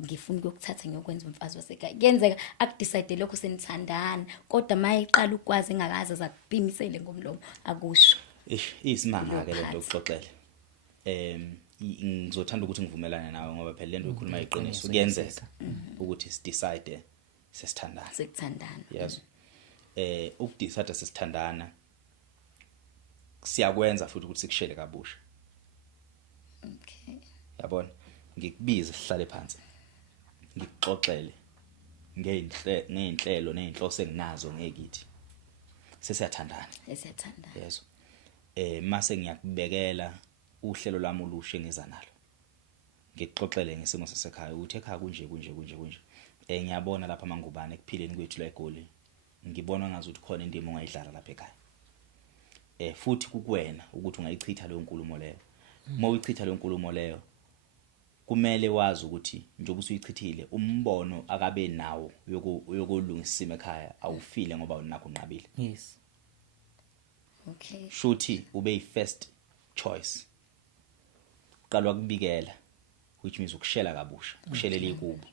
ngifuna ukukuthatha ngiyokwenza umfazi wasekhaya kuyenzeka akudecide lokho senithandana kodwa mayiqala ukwazi engakaza zakuphimisele ngomlomo akusho isimanga ke lento ukuxoxela ngizothanda ukuthi ngivumelane nawe ngoba phela lento ikhuluma iqiniso kuyenzeka ukuthi sidecide sesithandana sekuthandana yes ukudecide sesithandana siyakwenza futhi ukuthi sikushele kabusha okay yabona ngikubize sihlale phansi ngikuxoxele ngeinhlelo nezinhloso enginazo ngekithi sesiyathandana yes mase ngiyakubekela uhlelo lami olusha engiza nalo ngikuxoxele ngesimo sasekhaya ukuthi ekhaya kunje ngiyabona lapha mangubane ekuphileni kwethu la eGoli ngibona ngazuthi khona indimo ongayidlala lapha ekhaya futhi kukuwena ukuthi ungayichitha leyo nkulumo leyo mawuyichitha leyo nkulumo leyo kumele wazi ukuthi njengoba usuyichithile umbono akabe nawo yokulungisa isimo ekhaya awufile ngoba unakho unqabile yes okay shuthi ube yi-first choice uqalwa kubikela which means ukushela kabusha ukushelela ikubo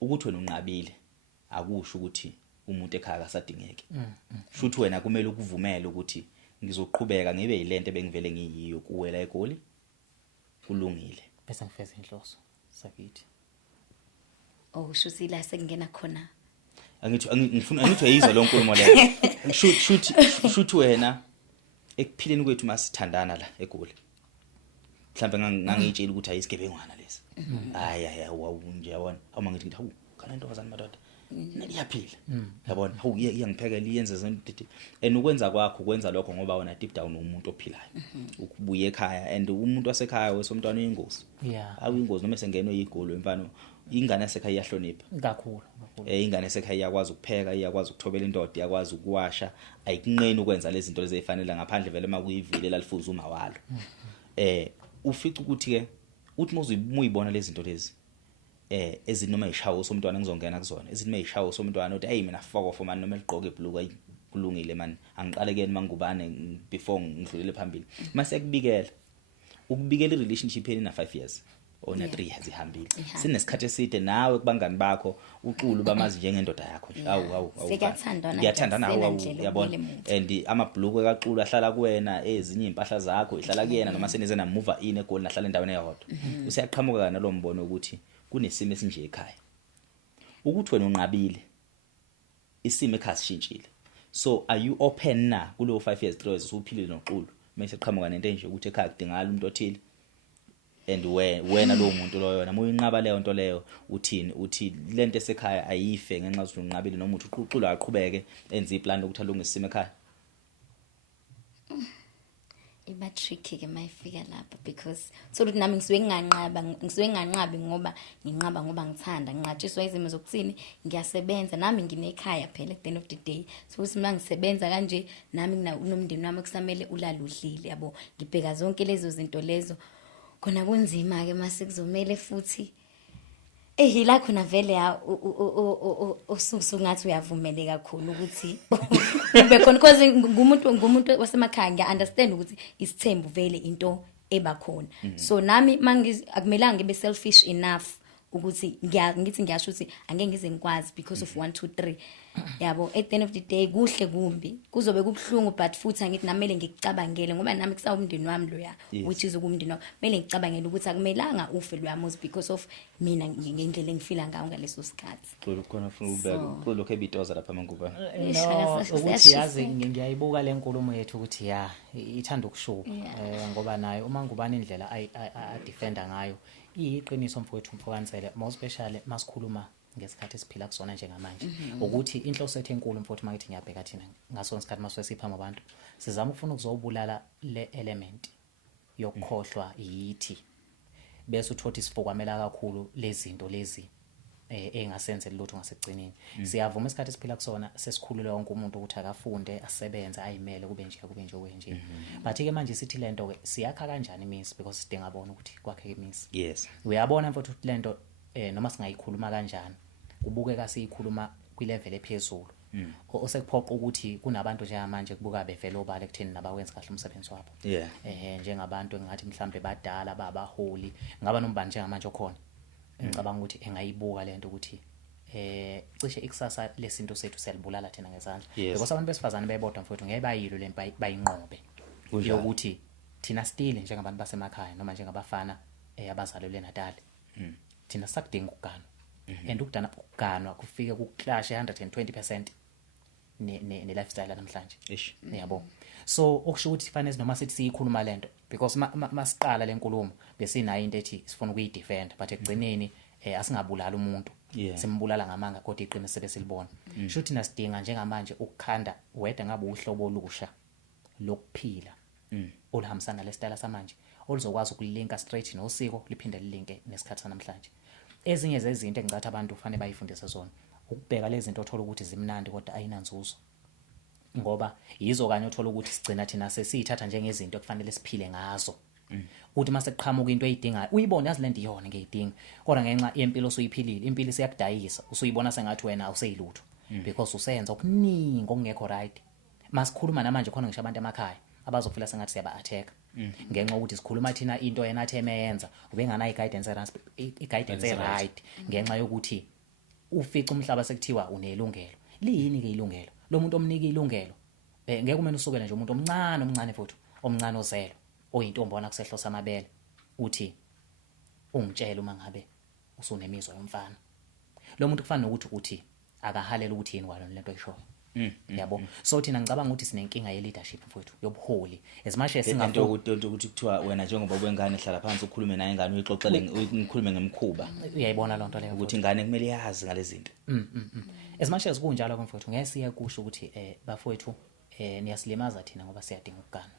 ukuthi wena unqabile akusho ukuthi umuntu ekhaya akasadingeki shuthi wena kumele ukuvumela ukuthi ngizoqhubeka ngibe yilento bengivele ngiyiyo kuwela eGoli kulungile bese ngifeza inhloso sakithi shuthi la sekungena khona ngifuna uyizwa lo nkulumo leyo shuthi wena ekuphileni kwethu masithandana la eGoli mhlambe ngangitshela ukuthi ayisigebengwana lesi hayi awunje yabona awuma ngithi hawu khona intombazana madoda iyaphila yabona hawu iyangiphekela iyenze zonke ukwenza kwakho kwenza lokho ngoba wona deep down umuntu ophilayo ukubuya ekhaya and umuntu wasekhaya wesomntwana uyingozi awuyingozi noma sengenwe yigolo emfano ingane yasekhaya iyahlonipha kakhulu ingane yasekhaya iyakwazi ukupheka iyakwazi ukuthobela indoda iyakwazi ukuwasha ayikunqeni ukwenza lezi zinto lezi ezifanele ngaphandle vele makuyivile lalifuza umawalo ufica ukuthi ke uthi muzuyibona lezi zinto lezi ezinoma ishawo somntwana ngizongena kuzona ezinoma ishawo somntwana uthi hey mina fuck off man noma ligqoke ibhuluka kulungile man angiqale kuyena mangubane before ngidlulele phambili mase kubikela ukubikela irelationship yeni na 5 years ona 3 years ihambile sinesikhathi eside nawe kubangani bakho uqulu bamazi njengendoda yakho nje awu ngiyathandana yabona and amabhuluku kaXulu ahlala kuwena ezinye impahla zakho ihlala kuyena noma senize na move in eGoli nahlala endaweni eyodwa usiyaqhamuka nalombono ukuthi kunesimo esinje ekhaya ukuthi wena unqabile isimo ekhaya sishintshile so are you open na kulo 5 years 3 years uphilile noXulu mase qhamuka nento enje ukuthi ekhaya kudingakala umuntu othile and wena lo muntu loyo noma uyinqaba leyo nto leyo uthi lento esekhaya ayife ngenxa yokuthi unqabile noma uthi uqhuqula aqhubeke enze iplan ukuthi alungise isimo ekhaya. Iba tricky ke mayifika lapha because so ukuthi nami ngisuke nginganqabi ngoba ngithanda nginqatshiswa izimo zokuthini ngiyasebenza nami nginekhaya phela at the end of the day so ukuthi mina ngisebenza kanje nami unomndeni wami kusamele ulaludlile yabo ngibheka zonke lezo zinto lezo khona kunzima ke mase kuzomela futhi hila khona vele ya osuku ngathi uyavumele kakhulu ukuthi ube khona because ngumuntu wasemakhaya ngiya understand ukuthi isithembu vele into eba khona so nami akumelanga ngibe selfish enough ukuthi ngiyasho ukuthi angeke ngize ngikwazi because of 1 2 3 yabo at the end of the day kuhle kumbi kuzobe kubhlungu but futhi angithi namele ngikucabangele ngoba nami kusawumndeni wami loya which is ukumndeni wami mele ngicabangele ukuthi akumelanga ufe loyamuzi because of mina ngendlela engifila ngayo ngaleso sikhathi Xolo khona ufuna ubeka xolo kebitoza lapha mangubani no ukuthi yazi ngiyayibuka lenkulumo yethu ukuthi ya ithanda ukushuba ngoba nayo uma ngubani indlela a defender ngayo iqiniso mfowethu Mfokansele more especially masikhuluma ngesikhathi esiphila kusona njengamanje ukuthi inhloso ethu enkulu mfowethu makithi ngiyabheka thina ngaso isikhathi maswesipha abantu sizama ukufuna ukuzobulala le element yokukhohlwa yithi bese uthothi sifokwamela kakhulu lezinto lezi engasenzeli lutho ngasekugcineni siyavuma isikhathi esiphila kusona sesikhulule wonke umuntu ukuthi akafunde asebenze ayimele kube nje but ke manje sithi lento ke siyakha kanjani imisi because sidinga bona ukuthi kwakhe imisi yes uyabona mfowethu ukuthi lento noma singayikhuluma kanjani kubukeka siyikhuluma kwilevel ephezulu osekuphoqa ukuthi kunabantu njengamanje kubuka bevele obala ekutheni nabawenza kahle umsebenzi wabo njengabantu engathi mhlambe badala babaholi ngaba nombani njengamanje okhona ngicabanga ukuthi engayibuka lento ukuthi cishe ikusasa lesinto sethu selibulala thina ngezandla because abantu besifazane bebodwa mfowethu ngeke bayilo lento bayinqobe ukuthi thina still njengabantu basemakhaya noma njengabafana abazalelwe eNatal thina sakudinga ukugana and ukuganwa kufike kuclash 120% ne lifestyle namhlanje yabo so okusho ukuthi fanele noma sithi siyikhuluma lento because masiqala lenkulumo besinayo into ethi sifuna ukuyidefend but ekugcineni asingabulala umuntu simbulala ngamanga kodwa iqiniso sebesilibona shuthi nasidinga njengamanje ukukhanda weda ngabe uhlobo olusha lokuphila olihambisana lesitayela samanje oluzokwazi ukulinka straight nosiko liphinde lilinke nesikhathi sanamhlanje ezinye zezinto engicathi abantu kufanele bayifundise zona ukubheka lezi zinto othola ukuthi zimnandi kodwa ayinanzuzo ngoba yizo kanye othola ukuthi sigcina thina sesithatha njengezinto ekufanele siphile ngazo uthi mase kuqhamuka into eyidingayo uyibona yazi lento iyona ngeyidinga kodwa ngenxa yempilo osuyiphilile impilo siyakudayisa usuyibona sengathi wena awuseyilutho because usenza okuningi okungekho right masikhuluma namanje khona ngisho abantu emakhaya abazofila sengathi siyaba attack ngenxa ukuthi sikhuluma thina into yenathi emeyenza ubengana i-guidance right ngenxa yokuthi ufica umhlaba sekuthiwa unelungelo liyini ke ilungelo lo muntu omnika ilungelo ngeke kumele usukele nje umuntu omncane futhi omncane ozelo oyintombi ona kusehlo samabele uthi ungitshela uma ngabe usunemizwa yomfana lo muntu kufanele ukuthi akahalela ukuthi yini kwalo lento ayishoyo yabo so thina ngicabanga ukuthi sinenkinga ye leadership mfowethu yobuholi as much as singafanele ukuthi kuthiwa wena njengoba ubengane hlala phansi ukhulume naye ingane uyixoxele ngikhulume ngemkhuba uyayibona lo nto leyo ukuthi ingane kumele yazi ngale zinto as much as kunjalo mfowethu ngeke siye kusho ukuthi bafowethu niyasilimaza thina ngoba siyadinga ukugana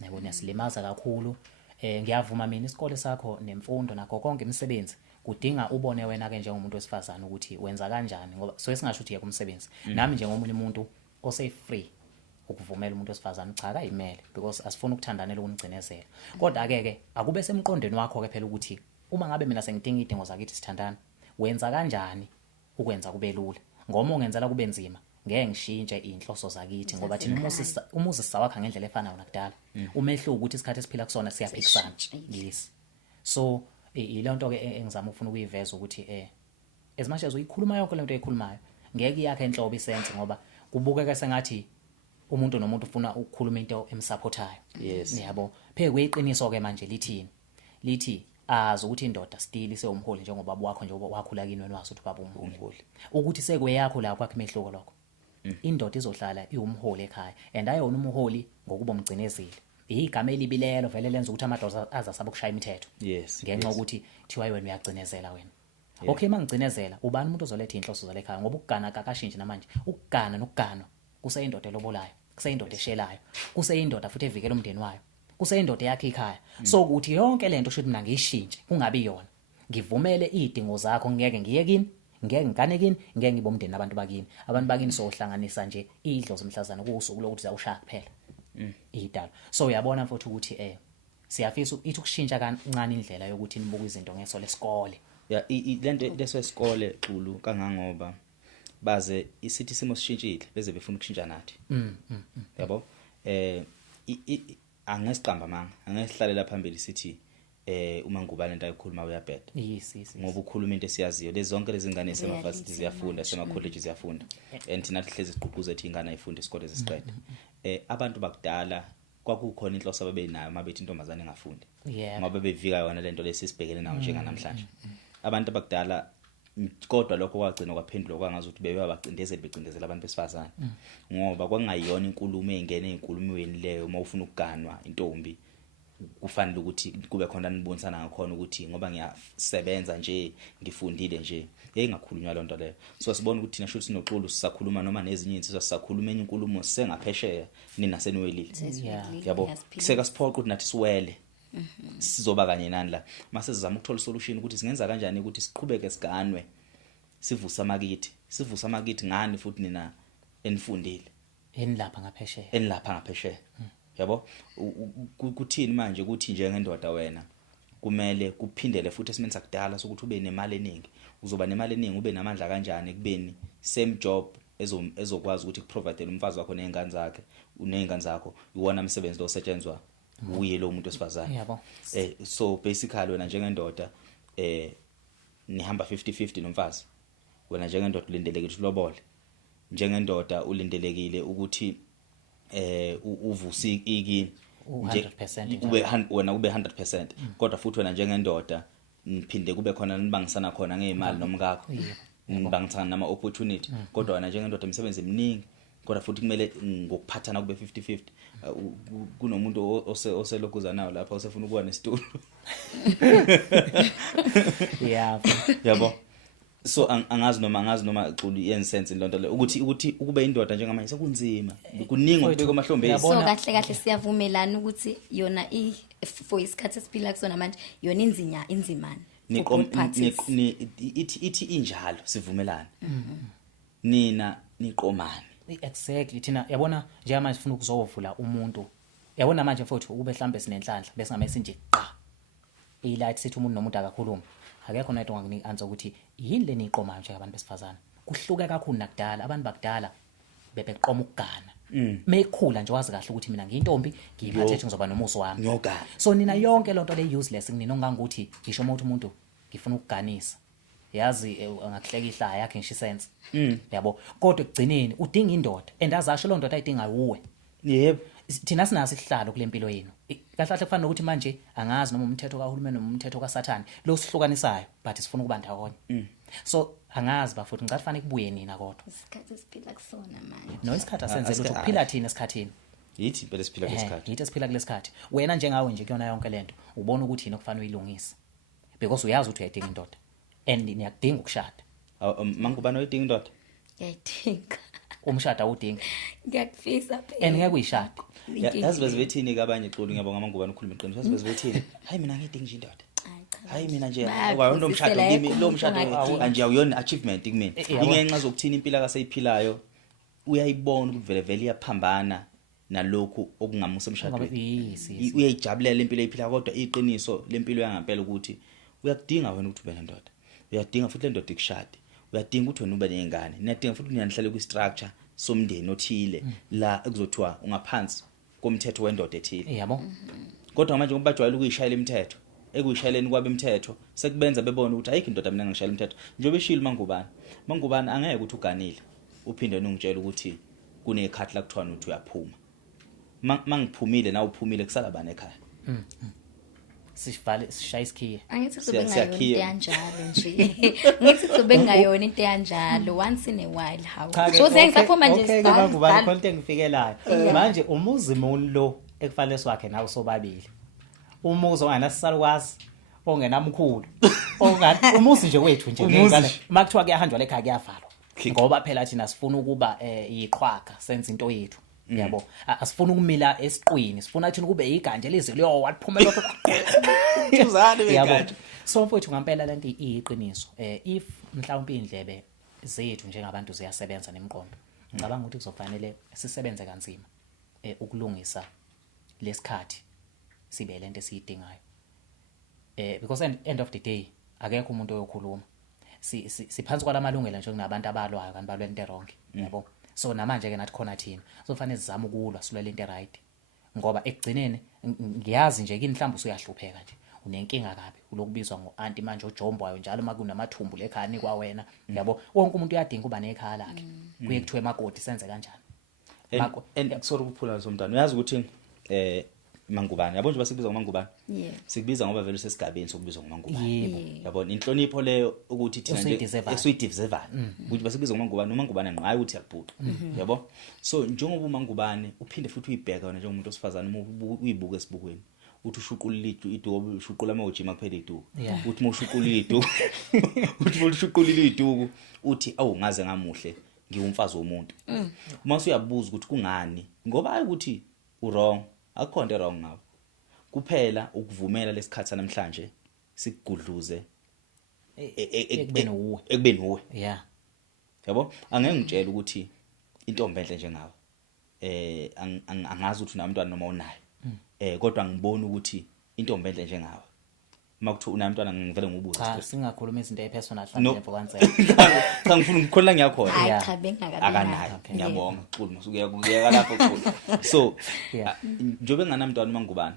yabo niyasilimaza kakhulu ngiyavuma mina isikole sakho nemfundo nakho konke imisebenzi kudinga ubone wena ke njengomuntu wesifazana ukuthi wenza kanjani ngoba so esingasho ukuthi yeke umsebenzi nami njengomunye umuntu ose free ukuvumela umuntu wesifazana cha akayimele because asifuna ukuthandanela ukunigcinezela kodwa ke akube semqondweni wakho ke phela ukuthi uma ngabe mina sengidinga idingo zakithi sithandana wenza kanjani ukwenza kube lula ngoba ungenzela kube nzima ngeke ngishintshe inhloso zakithi ngoba thina umuzi sawakha ngendlela efanayo nakudala umehlo ukuthi isikhathi esiphila kusona siyaphikisana yes so ilonto ke engizama ukufuna ukuyiveza ukuthi as much as uyikhuluma yonke lento eyikhulumayo ngeke yakhe enhlobo isenze ngoba kubukeka sengathi umuntu nomuntu ufuna ukukhuluma into emsupportayo yabo pheke kweyiqiniso ke manje lithi azi ukuthi indoda still isewumholi njengoba wakho nje wakhula kini wena wazi ukuthi baba umholi ukuthi sekweyakho la kwakhe imehluko lokho indoda izohlala iwumholi ekhaya and ayona umholi ngokuba umgcinezeli igama elibilelo vele lenza ukuthi amadoda azasaba ukushaya imithetho Yes, ngenxa yes. ukuthi thiwa wena uyagcinezela wena okay mangigcinezela ubani umuntu ozoletha inhloso zalekhaya ngoba ukugana akakashintshe namanje ukugana nokuganwa kuseyindoda elobolayo kuseyindoda eshelayo kuseyindoda futhi evikela umndeni wayo kuseyindoda yakhe ekhaya so ukuthi yonke lento shothi mina ngiyishintshe kungabi yona ngivumele izidingo zakho ngeke ngiyekini ngeke ngikane kini ngeke ngibomndeni nabantu bakini abantu bakini sohlanganisa nje idlo zomhlazana kusuku lokuthi zawushaya kuphela idalo so uyabona futhi ukuthi siyafisa ithi ukushintsha kancane indlela yokuthi nibuka izinto ngeso lesikole ya lento lesikole xulu kangangoba baze isithi simo sishintshile beze befuna ukushintsha nathi yabo angesiqamba manga angesihlalela phambili sithi uma ngubani into ayikhuluma uyabheda yes ngoba ukhuluma into esiyaziyo lezi zonke lezi ingane esemafasiti ziyafunda sema-college ziyafunda and thina sihlezi siqhuquza ethi ingane ayifunde isikole zisiqede abantu bakudala kwakukhona inhloso ababenayo mabethi intombazane engafundi ngoba bevika yona lento lesisibhekene nayo njenganamhlanje abantu abakudala kodwa lokho kwagcina kwaphendula kwangazi ukuthi becindezela abantu besifazane ngoba kwangayiyona inkulumo engene einkulumweni leyo uma ufuna ukuganwa intombi kufanele ukuthi kube khona nibonisana ngakhona ukuthi ngoba ngiyasebenza nje ngifundile nje engakhulunywa lonto leyo so sibona ukuthi thina shothi sinoxulu sisakhuluma noma nezinye insizwa sisakhuluma enye inkulumo sengaphesheya nina seniwelile yabo seka siphoqa ukuthi nathi siwele sizoba kanye nani la mase sizama ukuthola solution ukuthi singenza kanjani ukuthi siqhubeke siganwe sivusa amakithi ngani futhi nina enifundile enilapha ngaphesheya yabo kuthini manje ukuthi njengendoda wena kumele kuphindele futhi esimeni sakudala sokuthi ube nemali eningi uzoba nemali eningi ube namandla kanjani kubeni same job ezokwazi ukuthi kuprovide umfazi wakho nezingane zakho iwona umsebenzi lo osetshenzwa uye lo muntu osifazane yabo so basically wena njengendoda nihamba 50-50 nomfazi wena njengendoda ulindelekile ukuthi ulobole njengendoda ulindelekile ukuthi uvusi ikini 100% wena kube 100% kodwa futhi wena njengendoda niphinde kube khona nibangisana khona ngeimali nomkakho nibangisana nama opportunity kodwa wena njengendoda imisebenzi eminingi kodwa futhi kumele ngokuphathana kube 50-50 kunomuntu oselokuza nawo lapha osefuna ukuba nesitulo yabo so angazi noma xulu yensense lonto le ukuthi ukube indoda njengamanje sekunzima kuningi ukubeka amahlombezi so kahle siyavumelana ukuthi yona for isikhathi esiphila kusona manje yona inzimana ithi injalo sivumelana nina niqomani exactly thina yabona njengamanje sifuna ukuzovula umuntu yabona manje mfowethu ukube mhlambe sinenhlanhla bese ngamase nje qa ilight sithi umuntu nomuntu akakhuluma akekho nayo ongakunika answer ukuthi yini le niqoma nje abantu besifazana kuhluka kakhulu nakudala abantu bakudala bebeqoma ukugana mekhula nje wazi kahle ukuthi mina ngiyintombi ngiyiphathe ngizoba nomuso wami so nina yonke lonto le useless nina ongangukuthi ngisho umuntu ngifuna ukuganisa yazi angakuhleka ihlaya yakhe ngisho sense yabo kodwa ekugcineni udinga indoda andazasho lo ndoda ayidinga uwe yebo thina sinaso isihlalo kule mpilo yenu kahle kufanele ukuthi manje angazi noma umthetho kahulumeni noma umthetho kaSathane lo sihlukanisayo but sifuna ukuba ndawonye so angazi bafuthi ngicela kufanele kubuye nina kodwa isikhathi esiphila kusona manje no isikhathi asenzele ukuthi ukuphila thina esikhathini yithi phela siphila kulesikhathi yithi siphila kulesikhathi wena njengawe nje kuyona yonke lento ubona ukuthi yini okufanele uyilungise because uyazi ukuthi uyadinga indoda and niyakudinga ukushada mangubani oyidinga indoda ngiyayidinga umshado awudinga ngiyakufisa phela and ngeke uyishade yazi bezibethini kabanye xulu ngiyabonga mangubani ukhuluma iqiniso yazi bezibethini hayi mina ngiyidinga nje indoda hayi mina nje kwayona umshado kimi lo mshado anje awuyona achievement kimi ingenxa zokuthina impilo akaseyiphilayo uyayibona ukuthi vele iyaphambana nalokhu okungamusa emshadweni uyayijabulela impilo eyiphila kodwa iqiniso lempilo yangampela ukuthi uyakudinga wena ukuthi ube nendoda uyadinga futhi le ndoda ikushade uyadinga ukuthi wena ube nezingane niyadinga futhi niyahlale ku structure somndeni othile la ekuzothiwa ungaphansi komthetho wendoda ethile yabo kodwa manje ngoba bajwayele ukuyishayela imithetho ekuyishayeleni kwabe imithetho sekubenza bebona ukuthi ayikho indoda mina ngishayela imithetho njengoba eshilo mangubani angeke ukuthi uganile uphinde ungitshela ukuthi kunekhathi la kuthiwa uthi uyaphuma mangiphumile na uphumile kusala bani ekhaya sivale sishaya isikhiye angithi kuzobengayona into yanjalo nje ngithi kuzobengayona into yanjalo once in a while how so sengisaphuma nje okay ngubani konke engifikelayo manje umuzimo lo ekufanele swakhe nawe sobabili umuzi onganasisalukwazi ongenamkhulu umuzi nje wethu nje ngezana makuthiwa kuyahanjwa lekhaya kuyavalwa ngoba phela thina sifuna ukuba iqhwaga senze into yethu yabo asifuna ukumila esiqwini sifuna thina kube iganje lize liyo waphumela lokho uzane beganje so mfowethu ngempela lento iyiqiniso if mhlawumbe indlebe zethu njengabantu ziyasebenza nemiqondo ngicabanga ukuthi kuzofanele sisebenze kanzima ukulungisa lesikhathi sibe lento esiyidingayo because end of the day akekho umuntu oyokhuluma siphansi kwalamalungelo nje kunabantu abalwayo kanti balwe into wrong yabo so namanje ke nathi khona thina so kufanele sizame ukulwa silwe into right ngoba ekugcineni ngiyazi nje kini mhlawumbe usuyahlupheka nje unenkinga kabi ulokubizwa ngoanti manje ojombwayo njalo makunamathumbu lekhaya kwa wena yabo wonke umuntu uyadinga kuba nekhala lakhe kuye kuthiwe emakoti senze kanjani and sorry ukuphula somntana uyazi ukuthi Mangubane yabo nje basibiza ngoMangubane sikubiza ngoba vele sesigabeni sokubizwa ngoMangubane yabo inhlonipho leyo ukuthi thina nje esuyideserve ukuthi basibiza ngoMangubane noMangubane ngqayi ukuthi yakubhuqa yabo so njengoba uMangubane uphinde futhi uyibheka wena njengomuntu osifazana uyibuka esibukweni uthi ushuqulile iduku ushuqula amawojima kuphela iduku uthi mawushuqulile iduku uthi mawushuqulile iduku uthi awu ngaze ngamuhle ngiwumfazi womuntu uma usuyabuza ukuthi kungani ngoba hayi ukuthi wrong akukho into wrong ngawo kuphela ukuvumela lesikhathi namhlanje sikugudluze ekubeni uwe yabo angeke ngitshela ukuthi intombi enhle njengawe angazi ukuthi unabantwana noma unayo kodwa ngibona ukuthi intombi enhle njengawe makuthi unabantwana ngivele ngibuza singakhuluma izinto ezipersonal mhlawumbe kancane cha ngifuna ngikholana ngiyakhola hayi cha bengakanayo ngiyabonga xulu masukuya lapho xulu so njobe nganamntwana uMangubane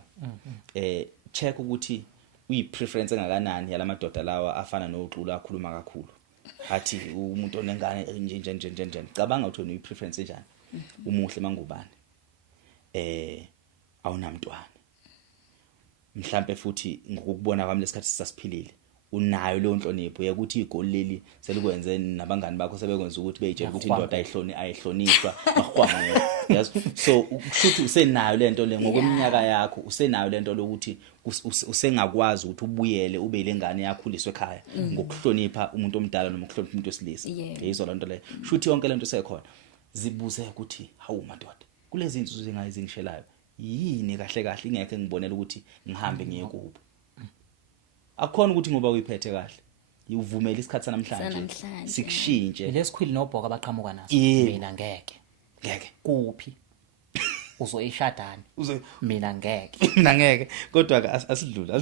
check ukuthi uyipreference engakanani yalamadoda lawa afana noXulu akhuluma kakhulu athi umuntu onengane nje cabanga ukuthi uyipreference enjani umuhle Mangubane awunamntwana mhlambe futhi ngokubona kwami lesikhathi sisasiphilile unayo leyo nhlonipho ukuthi igoli leli selikwenze nabangani bakho sebekwenza ukuthi beyitshela ukuthi indoda ayihlonishwa bahwanga yes so kushuthi usenayo lento le ngokweminyaka yakho usenayo lento lokuthi usengakwazi ukuthi ubuyele ube ilengane yakhuliswe ekhaya ngokuhlonipha umuntu omdala noma ukuhlonipha umuntu wesilisa yizo lento le shuthi yonke lento sekhona zibuze ukuthi hawu madoda kulezi inzuzo zingayizingishelayo yini kahle ingeke ngibonela ukuthi ngihambe ngiye kubo akukhona ukuthi ngoba uyiphethe kahle uvumela isikhathi namhlanje sikushintshe lesikhwili nobhoka abaqhamuka naso mina ngeke kuphi uzoyishadana mina ngeke kodwa ke asidlule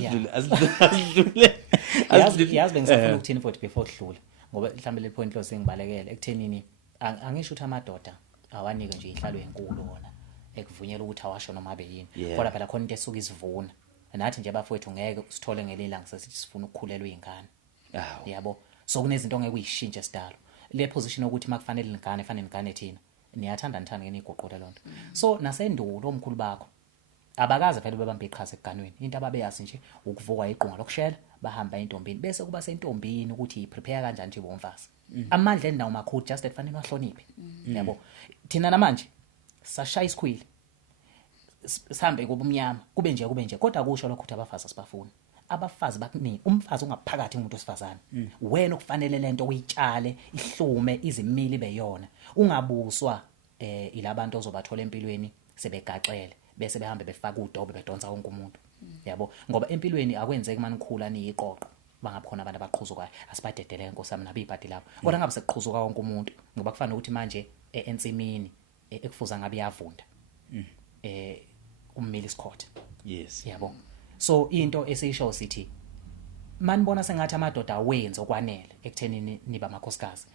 yazi bengisafuna ukuthini futhi before sidlule ngoba mhlambe le point lo sengibalekele ekuthenini angisho ukuthi amadoda awanike nje inhlalo enkulu wona ekuvunyela ukuthi awasho noma abe yini kodwa phela khona into esuka isivuna nathi nje abafowethu ngeke sithole ngelilanga sesithi sifuna ukukhulelwa izingane yabo so kunezinto ngeke uyishintshe sidalo le position ukuthi makufanele ingane fanele ingane thina niyathanda nithanda ngene igoqola lonto so nasendulo omkhulu bakho abakaze phela bebambe iqhaza eganweni into ababeyazi nje ukuvuka iqhunga lokushela bahamba entombini bese kuba sentombini ukuthi iprepare kanjani nje bomfazi amandla endawo makhulu just efanele wahloniphe yabo thina namanje sashaya isikhwili sihambe kubumnyama kube nje kodwa kusho lokho ukuthi abafazi asibafuni abafazi bakunika umfazi ungaphakathi umuntu osifazana wena okufanele lento uyitshale ihlume izimili beyona ungabuswa ilabantu ozobathola empilweni sebegaxele bese behambe befaka udobe bedonsa wonke umuntu yabo ngoba empilweni akwenzeki manikhula niyiqoqo bangakhona abantu abaqhuzukayo asibadedeleke nkosami nabibhadi lapho kodwa ngabe sekuqhuzuka wonke umuntu ngoba kufanele ukuthi manje ensimini ekufuza ngabe yavunda ummeli isikhothi yes yabo so into esiyisho sithi manibona sengathi amadoda wenza okwanele ekuthenini niba amakhosikazi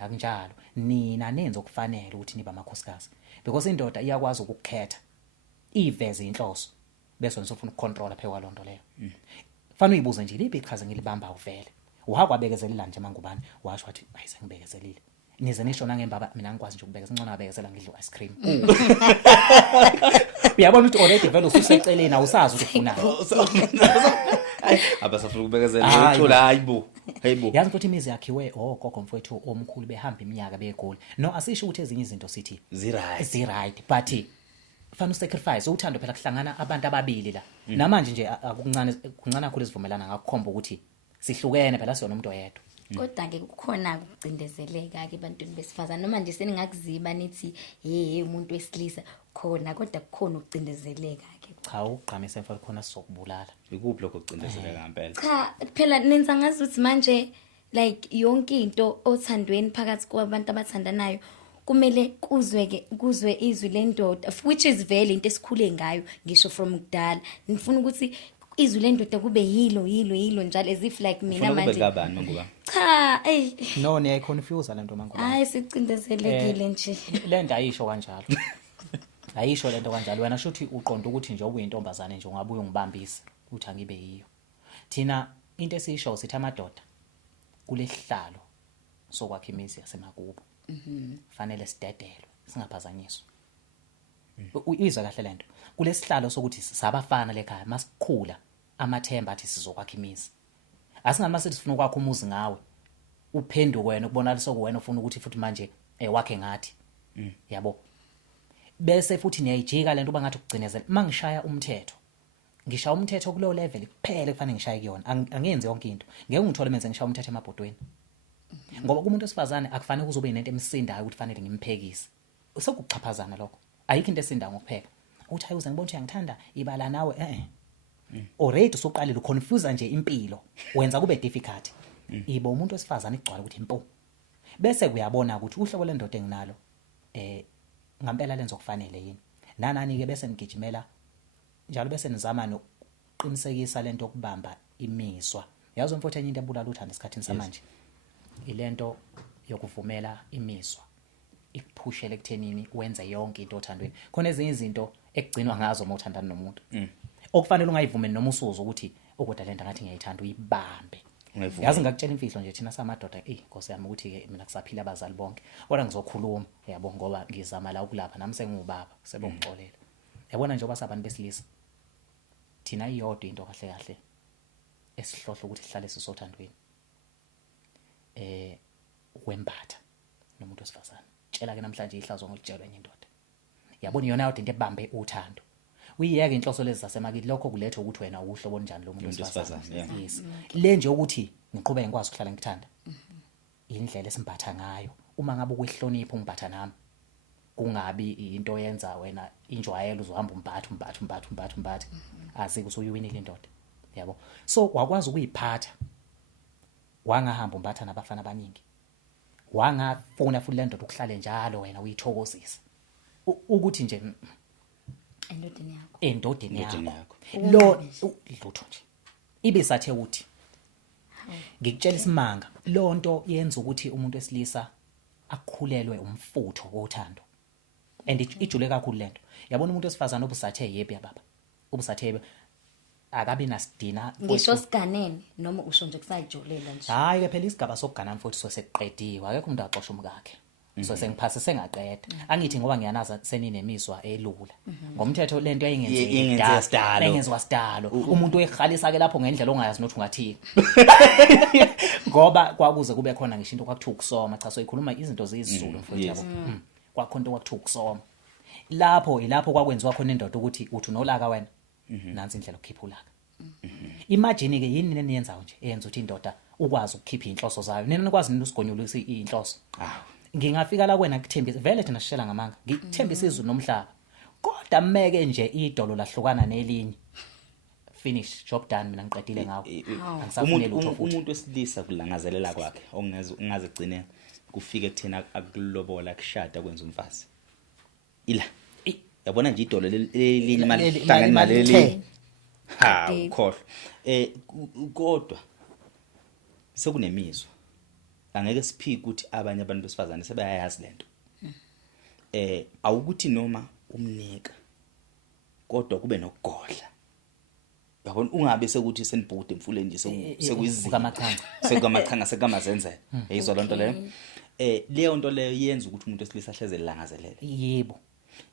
akunjalo nina nenza okufanele ukuthi niba amakhosikazi because indoda iyakwazi ukukhetha iveze inhloso bese nisofuna ukucontrola phekwa lonto leyo fanele uyibuze nje lipi iqhaza ngilibamba uvele uhakwabekezelela nje Mangubane washo wathi ayisengibekezelile nize nishona ngembaba mina ngikwazi nje ukubekeza ngcono abekezela ngidla ice cream uyabona ukuthi already vele ususeceleni awusazi ukuthi ufunani abasafuna ukubekezela uthola hayibo yazi ukuthi imizi yakhiwe gogo mfowethu omkhulu behamba iminyaka begoli no asisho ukuthi ezinye izinto sithi zi right but fana usacrifice uthando phela kuhlangana abantu ababili la namanje nje akuncane kuncane kakhulu isivumelana ngakukhomba ukuthi sihlukene phela siyona umuntu oyedwa. Kodwa ke kukhona ukucindezeleka ke ebantwini besifazane noma nje seningakuziba nithi hey umuntu wesilisa khona kodwa kukhona ukucindezeleka ke. Cha uqhamise mfana khona sizokubulala. Ikuphi lokho kucindezeleka ngempela? Cha phela nenza ngazi ukuthi manje like yonke into othandweni phakathi kwabantu abathandanayo kumele kuzwe izwi lendoda which is vele into esikhule ngayo ngisho from kudala. Nifuna ukuthi izwi lendoda kube yilo njalo as if like mina manje. Ufuna kube kabani manguba? Cha No niyayi confuse lento manguba. hayi sicindezelekile nje. Lento ayisho kanjalo. Ayisho lento kanjalo wena shuthi uqonda ukuthi nje ubuyintombazane nje ungabuye ngibambise uthi angibe yiyo. Thina into esisho sithi amadoda kulesihlalo sokwakha imizi yasemakubo. Fanele sidedelwe singaphazanyiswa. Uyizwa kahle lento. Kulesihlalo sokuthi sabafana lekhaya masikhula amathemba athi sizokwakha imizi. Asingamasithi sifuna ukwakha umuzi ngawe. Uphenduke wena ukubonalisa kuwena ufuna ukuthi futhi manje wakhe ngathi. Yabo. Bese futhi niyayijika lento bangathi ukugcinezela mangishaya umthetho. Ngishaya umthetho kulo level kuphela kufanele ngishaye kuyona. Angenzi yonke into. Ngeke ngithole menze ngishaya umthetho emabhodweni. Ngoba kumuntu wesifazane akufanele kuzobe inento emsindayo ukuthi fanele ngimphekise. Usekuchaphazana lokho. Ayikho into esindayo ngokupheka. Uthi hayi uze ngibone ukuthi ngithanda ibala nawe already usuqalile uconfuse nje impilo. Wenza kube difficult. Ibo umuntu wesifazane igcwala ukuthi impo. Bese kuyabona ukuthi uhlobo lendoda enginalo ngampela lenzo kufanele yini. Nanani ke bese ngigijimela njalo bese nizama nokuqinisekisa lento okubamba imizwa. Yazi mfowethu enye into ebulala uthanda esikhathini samanje. Ilento yokuvumela imizwa ikuphushele ekuthenini wenze yonke into othandweni. Khona ezinye izinto ekugcinwa ngazo uma uthandana nomuntu. Okufanele ungayivumeli noma usuzo ukuthi ukuda lento ngathi ngiyayithanda uyibambe. Yazi ngakutshela imfihlo nje thina samadoda Nkosi yami ukuthi ke mina kusaphila abazali bonke. Kodwa ngizokhuluma yabo ngoba ngizama la ukulapha nami sengubaba sebongixolela. Yabona nje obasabantu besilisa. Thina iyodwa into kahle kahle esihlohla ukuthi sihlale sisothandweni. Wembatha nomuntu wesifazane. Tshela ke namhlanje ihlazo ngolitshelwa enye indoda. Yabona iyona yodwa into ebambe uthando. Uyiyeke inhloso lezi zasemakithi lokho kuletha ukuthi wena uhlobo njani lo muntu wesifazane. Yes. Le nje ukuthi ngiqhubeke ngikwazi ukuhlala ngithanda. Indlela esimbatha ngayo. Uma ngabe ukwehlonipha ungibhatha nami. Kungabi into yenza wena injwayelo uzohamba umbatha. Asike usuyiwinile indoda. Yabo. So wakwazi ukuyiphatha. Wangahamba umbatha nabafana abaningi. Wangafuna futhi le ndoda ukuhlale njalo wena uyithokozisa. Ukuthi nje endodeni yakho. Lo lutho nje. Ibisathe uthi ngikutshela isimanga lo nto yenza ukuthi umuntu wesilisa akukhulelwe umfutho wothando. And ijule kakhulu lento. Yabona umuntu wesifazane obusathe yebe yababa. Obusathe akabi nasidina ngisho siganene noma usho nje kusayijulela nje. Hayi ke phela isigaba sokugana mfowethu soseqediwe akekho umuntu axoxa umkakhe. So sengiphase sengaqeda. Angithi ngoba ngiyanaza seninemizwa elula. Ngomthetho lento ayingenzwa sidalo. Umuntu oyihalisa ke lapho ngendlela ongayazi nothi ungathini. Ngoba kwakuze kube khona ngisho into kwakuthiwa ukusoma cha soyikhuluma izinto zezizulu mfowethu yabo. Kwakhona kwakuthiwa ukusoma. Ilapho kwakwenziwa khona indoda ukuthi uthi nolaka wena. Nansi indlela ukukhipha ulaka. Imagine ke yini neniyenzayo nje eyenza ukuthi indoda ukwazi ukukhipha inhloso zayo. Nina nikwazi usigonyulisa inhloso. Ngingafika la kwena kuthembisa vele thina sishela ngamanga. Ngikuthembisa izulu nomhlaba. Kodwa mmeke nje idolo lahlukana nelinye. Finish job done mina ngiqedile ngawo. Angisafuneli utho futhi. Umuntu wesilisa kulangazelela kwakhe ongazigcine kufike ekuthena akulobola kushada kwenza umfazi. Ila yabona nje idolo lelinye imali hlangana imali lelinye. Ha ukhohlwa. Kodwa sekunemizwa. Angeke siphike ukuthi abanye abantu besifazane sebayayazi lento. Awukuthi noma umnika kodwa kube nokugodla. Yabona ungabe sekuthi senibhude emfuleni nje sekuyizinga sekamachanga sekamazenzela. Eyizwa lonto leyo. Leyo nto leyo yenza ukuthi umuntu wesilisa hleze langazelele. Yebo.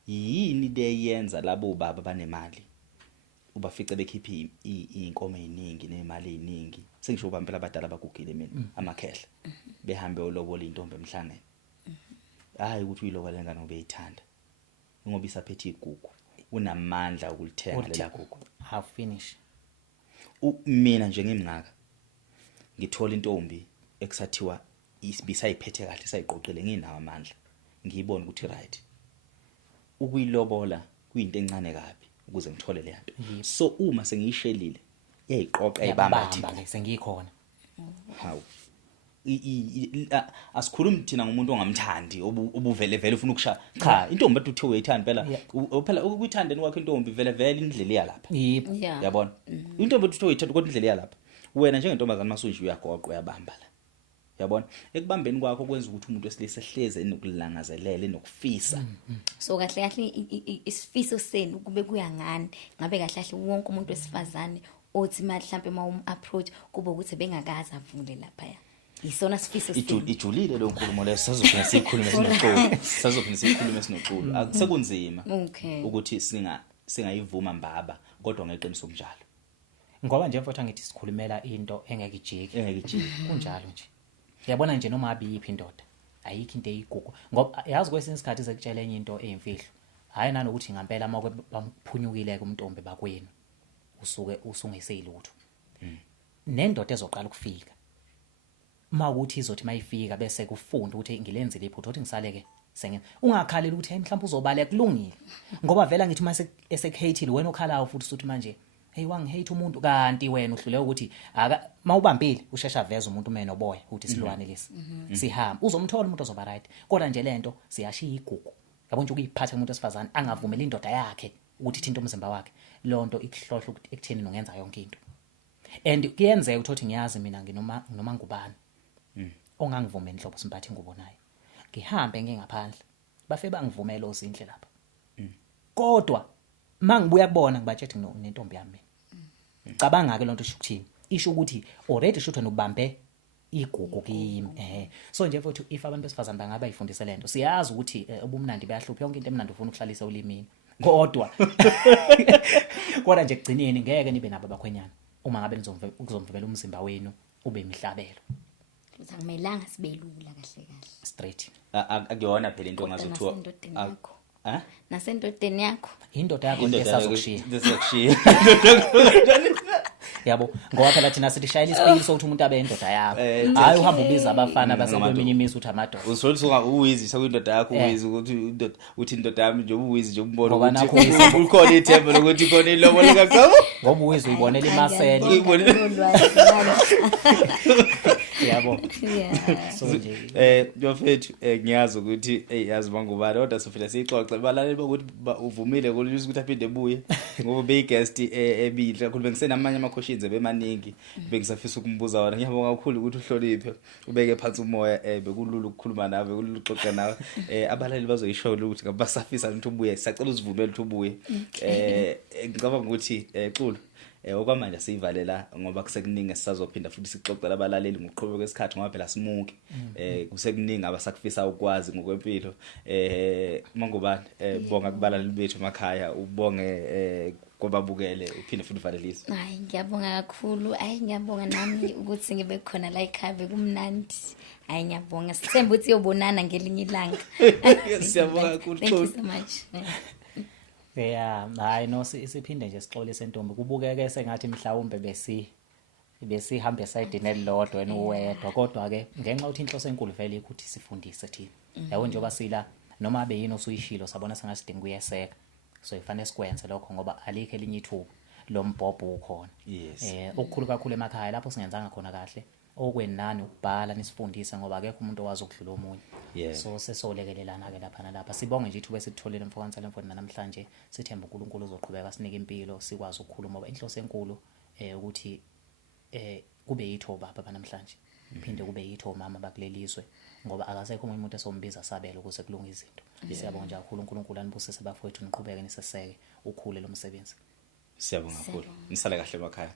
Yini leyenza labo baba banemali ubafice bekhiphi inkomo eziningi nemali eziningi sengisho bampela abadala abagugile mina amakhehla behambe olobola intombi emhlangene hayi ukuthi uyilobola ngane ngoba eyithanda ngoba isaphethe igugu unamandla ukulithenga lela gugu. Have finish. Mina nje ngimngaka ngithola intombi ekusathiwa bisayiphethe kahle sayiqoqile nginawo amandla ngiyibona ukuthi right ukuyilobola kuyinto encane kabi ukuze ngithole le nto. So uma sengiyishelile yayiqoqa ayibamba ke sengikhona. Hawu asikhulumi thina ngomuntu ongamthandi obuvele vele ufuna ukushaya cha intombi ethi uthe uyithanda phela ukuyithandeni kwakho intombi vele indlela iyalapha yabona intombi ethi uthe uyithanda kodwa indlela iyalapha wena njengentombazana masunje uyagoqa uyabamba la yabona ekubambeni kwakho kwenza ukuthi umuntu wesilisa ehleze enokulangazelela enokufisa. So kahle isifiso senu kube kuyangani ngabe kahle wonke umuntu wesifazane othi mhlawumbe approach kube ukuthi bengakaza avule lapha ya isona sifiso senu. Ijulile lo nkulumo leso sazophina sikhulume sinoxolo akusekunzima ukuthi singayivuma mbaba kodwa ngeqiniso kunjalo ngoba nje mfowethu ngithi sikhulumela into engekijiki kunjalo nje. Yabona nje noma abiyiphi indoda ayikho into eyigugu ngoba yazi kwesinye isikhathi sekutshela enye into eyimfihlo hayi nanokuthi ngempela uma baphunyukile kumntombi bakwenu usuke usungeselutho nendoda ezoqala ukufika mawukuthi izothi mayifika bese kufunda ukuthi ngilenzile iphutho ukuthi ngisaleke sengen ungakhaleli ukuthi hey mhlawumbe uzobale kulungile ngoba vela ngithi mase esekhatile wena okhalayo futhi uthi manje hey wangihate umuntu kanti wena uhlule ukuthi aka mawubambile ushesha veza umuntu umene oboya ukuthi silwane lesi sihamba uzomthola umuntu ozoba right kodwa nje lento siyashiya igugu yabo nje ukuyiphatha umuntu wesifazane angavumeli indoda yakhe ukuthi ithinta umzimba wakhe lonto ikuhlohla ukuthi ekutheni nongenza yonke into and kuyenzeka ukuthi ngiyazi mina nginoma ngubani ongangivumela inhlobo simpathi ngubonayo ngihambe ngengaphandle bafe bangivumela ozindle lapha kodwa mangibuya kubona ngibatshethi nentombi yami cabanga ke lonto isho ukuthini isho ukuthi already shuthe nobambe igugu kimi so nje futhi if abantu besifazana bangaba yifundise lento siyazi ukuthi ubumnandi bayahlupha yonke into emnandi ufuna ukuhlalisa ulimini kodwa kodwa nje kugcineni ngeke nibe nabo abakhwenyana uma ngabe nizomvela umzimba wenu ube imihlabelo akumelanga sibelula kahle straight akuyona phela into ongazothiwa nasendodeni yakho indoda yakho ngesazokushiya yabo ngoba phela thina sithi shayela isipeyili sokuthi umuntu abe indoda yakho hayi uhamba ubiza abafana basekweminye imizi uthi amadoda usolisuka uwizisa kwindoda yakho uwizi ukuthi uthi indoda yami nje uwizi nje umbona ngoba ukuthi ukhona ithemba lokuthi khona ilobolo kakhulu ngoba uwizi uyibonela imasela yabo so nje Jofethu ngiyazi ukuthi yazi bangubani kodwa sofela siyixoxe balaleli bokuthi uvumile kulungisa ukuthi aphinde ebuye ngoba beyiguest ebile kakhulu bengisenamanye amakhoshinze bemaningi bengisafisa ukumbuza wona ngiyabonga kakhulu ukuthi uhloniphe ubeke phansi umoya bekulula ukukhuluma nawe bekulula ukuxoxa nawe abalaleli bazoyisho ukuthi ngabasafisa ukuthi ubuye sicela usivumele ukuthi ubuye ngicabanga ukuthi Xulu okwamanje siyivalela ngoba kusekuningi sisazophinda futhi sixoxela abalaleli ngokuqhubeka kwesikhathi ngoba phela simuke kusekuningi abasakufisa ukwazi ngokwempilo mangubani bonga kubalaleli bethu emakhaya ubonge kwababukele uphinde futhi uvalelise. Hayi ngiyabonga kakhulu ngiyabonga nami ukuthi ngibe khona la ekhaya kumnandi ngiyabonga sithemba ukuthi uyobonana ngelinye ilanga. Siyabonga kakhulu. Thank you so much. hayi no siphinde nje sixole sentombi kubukeke sengathi mhlawumbe besihambe esayidini elilodwa wena uwedwa kodwa ke ngenxa uthi inhloso enkulu vele ukuthi sifundise thina yabo njengoba sila noma abe yini osuyishilo sabona sengasidinga kuyeseka so ifanele sikwenze lokho ngoba alikho elinye ithuba lombhobho ukhona okukhulu kakhulu emakhaya lapho singenzanga khona kahle okwenani ukubhala nisifundise ngoba akekho umuntu owazi ukudlula omunye so sesolekelelana ke lapha nalapha sibonge nje ithuba esitholile mfokansela mfowethu namhlanje sithemba uNkulunkulu uzoqhubeka sinike impilo sikwazi ukukhuluma ngoba inhloso enkulu ukuthi kube yithoba baba namhlanje phinde kube yitho mama bakulelizwe ngoba akasekho umuntu esombiza sabela ukuze kulunga izinto siyabonga nje kakhulu uNkulunkulu anibusise bafowethu niqhubeke niseseke ukhule lo msebenzi. Siyabonga kakhulu nisale kahle emakhaya.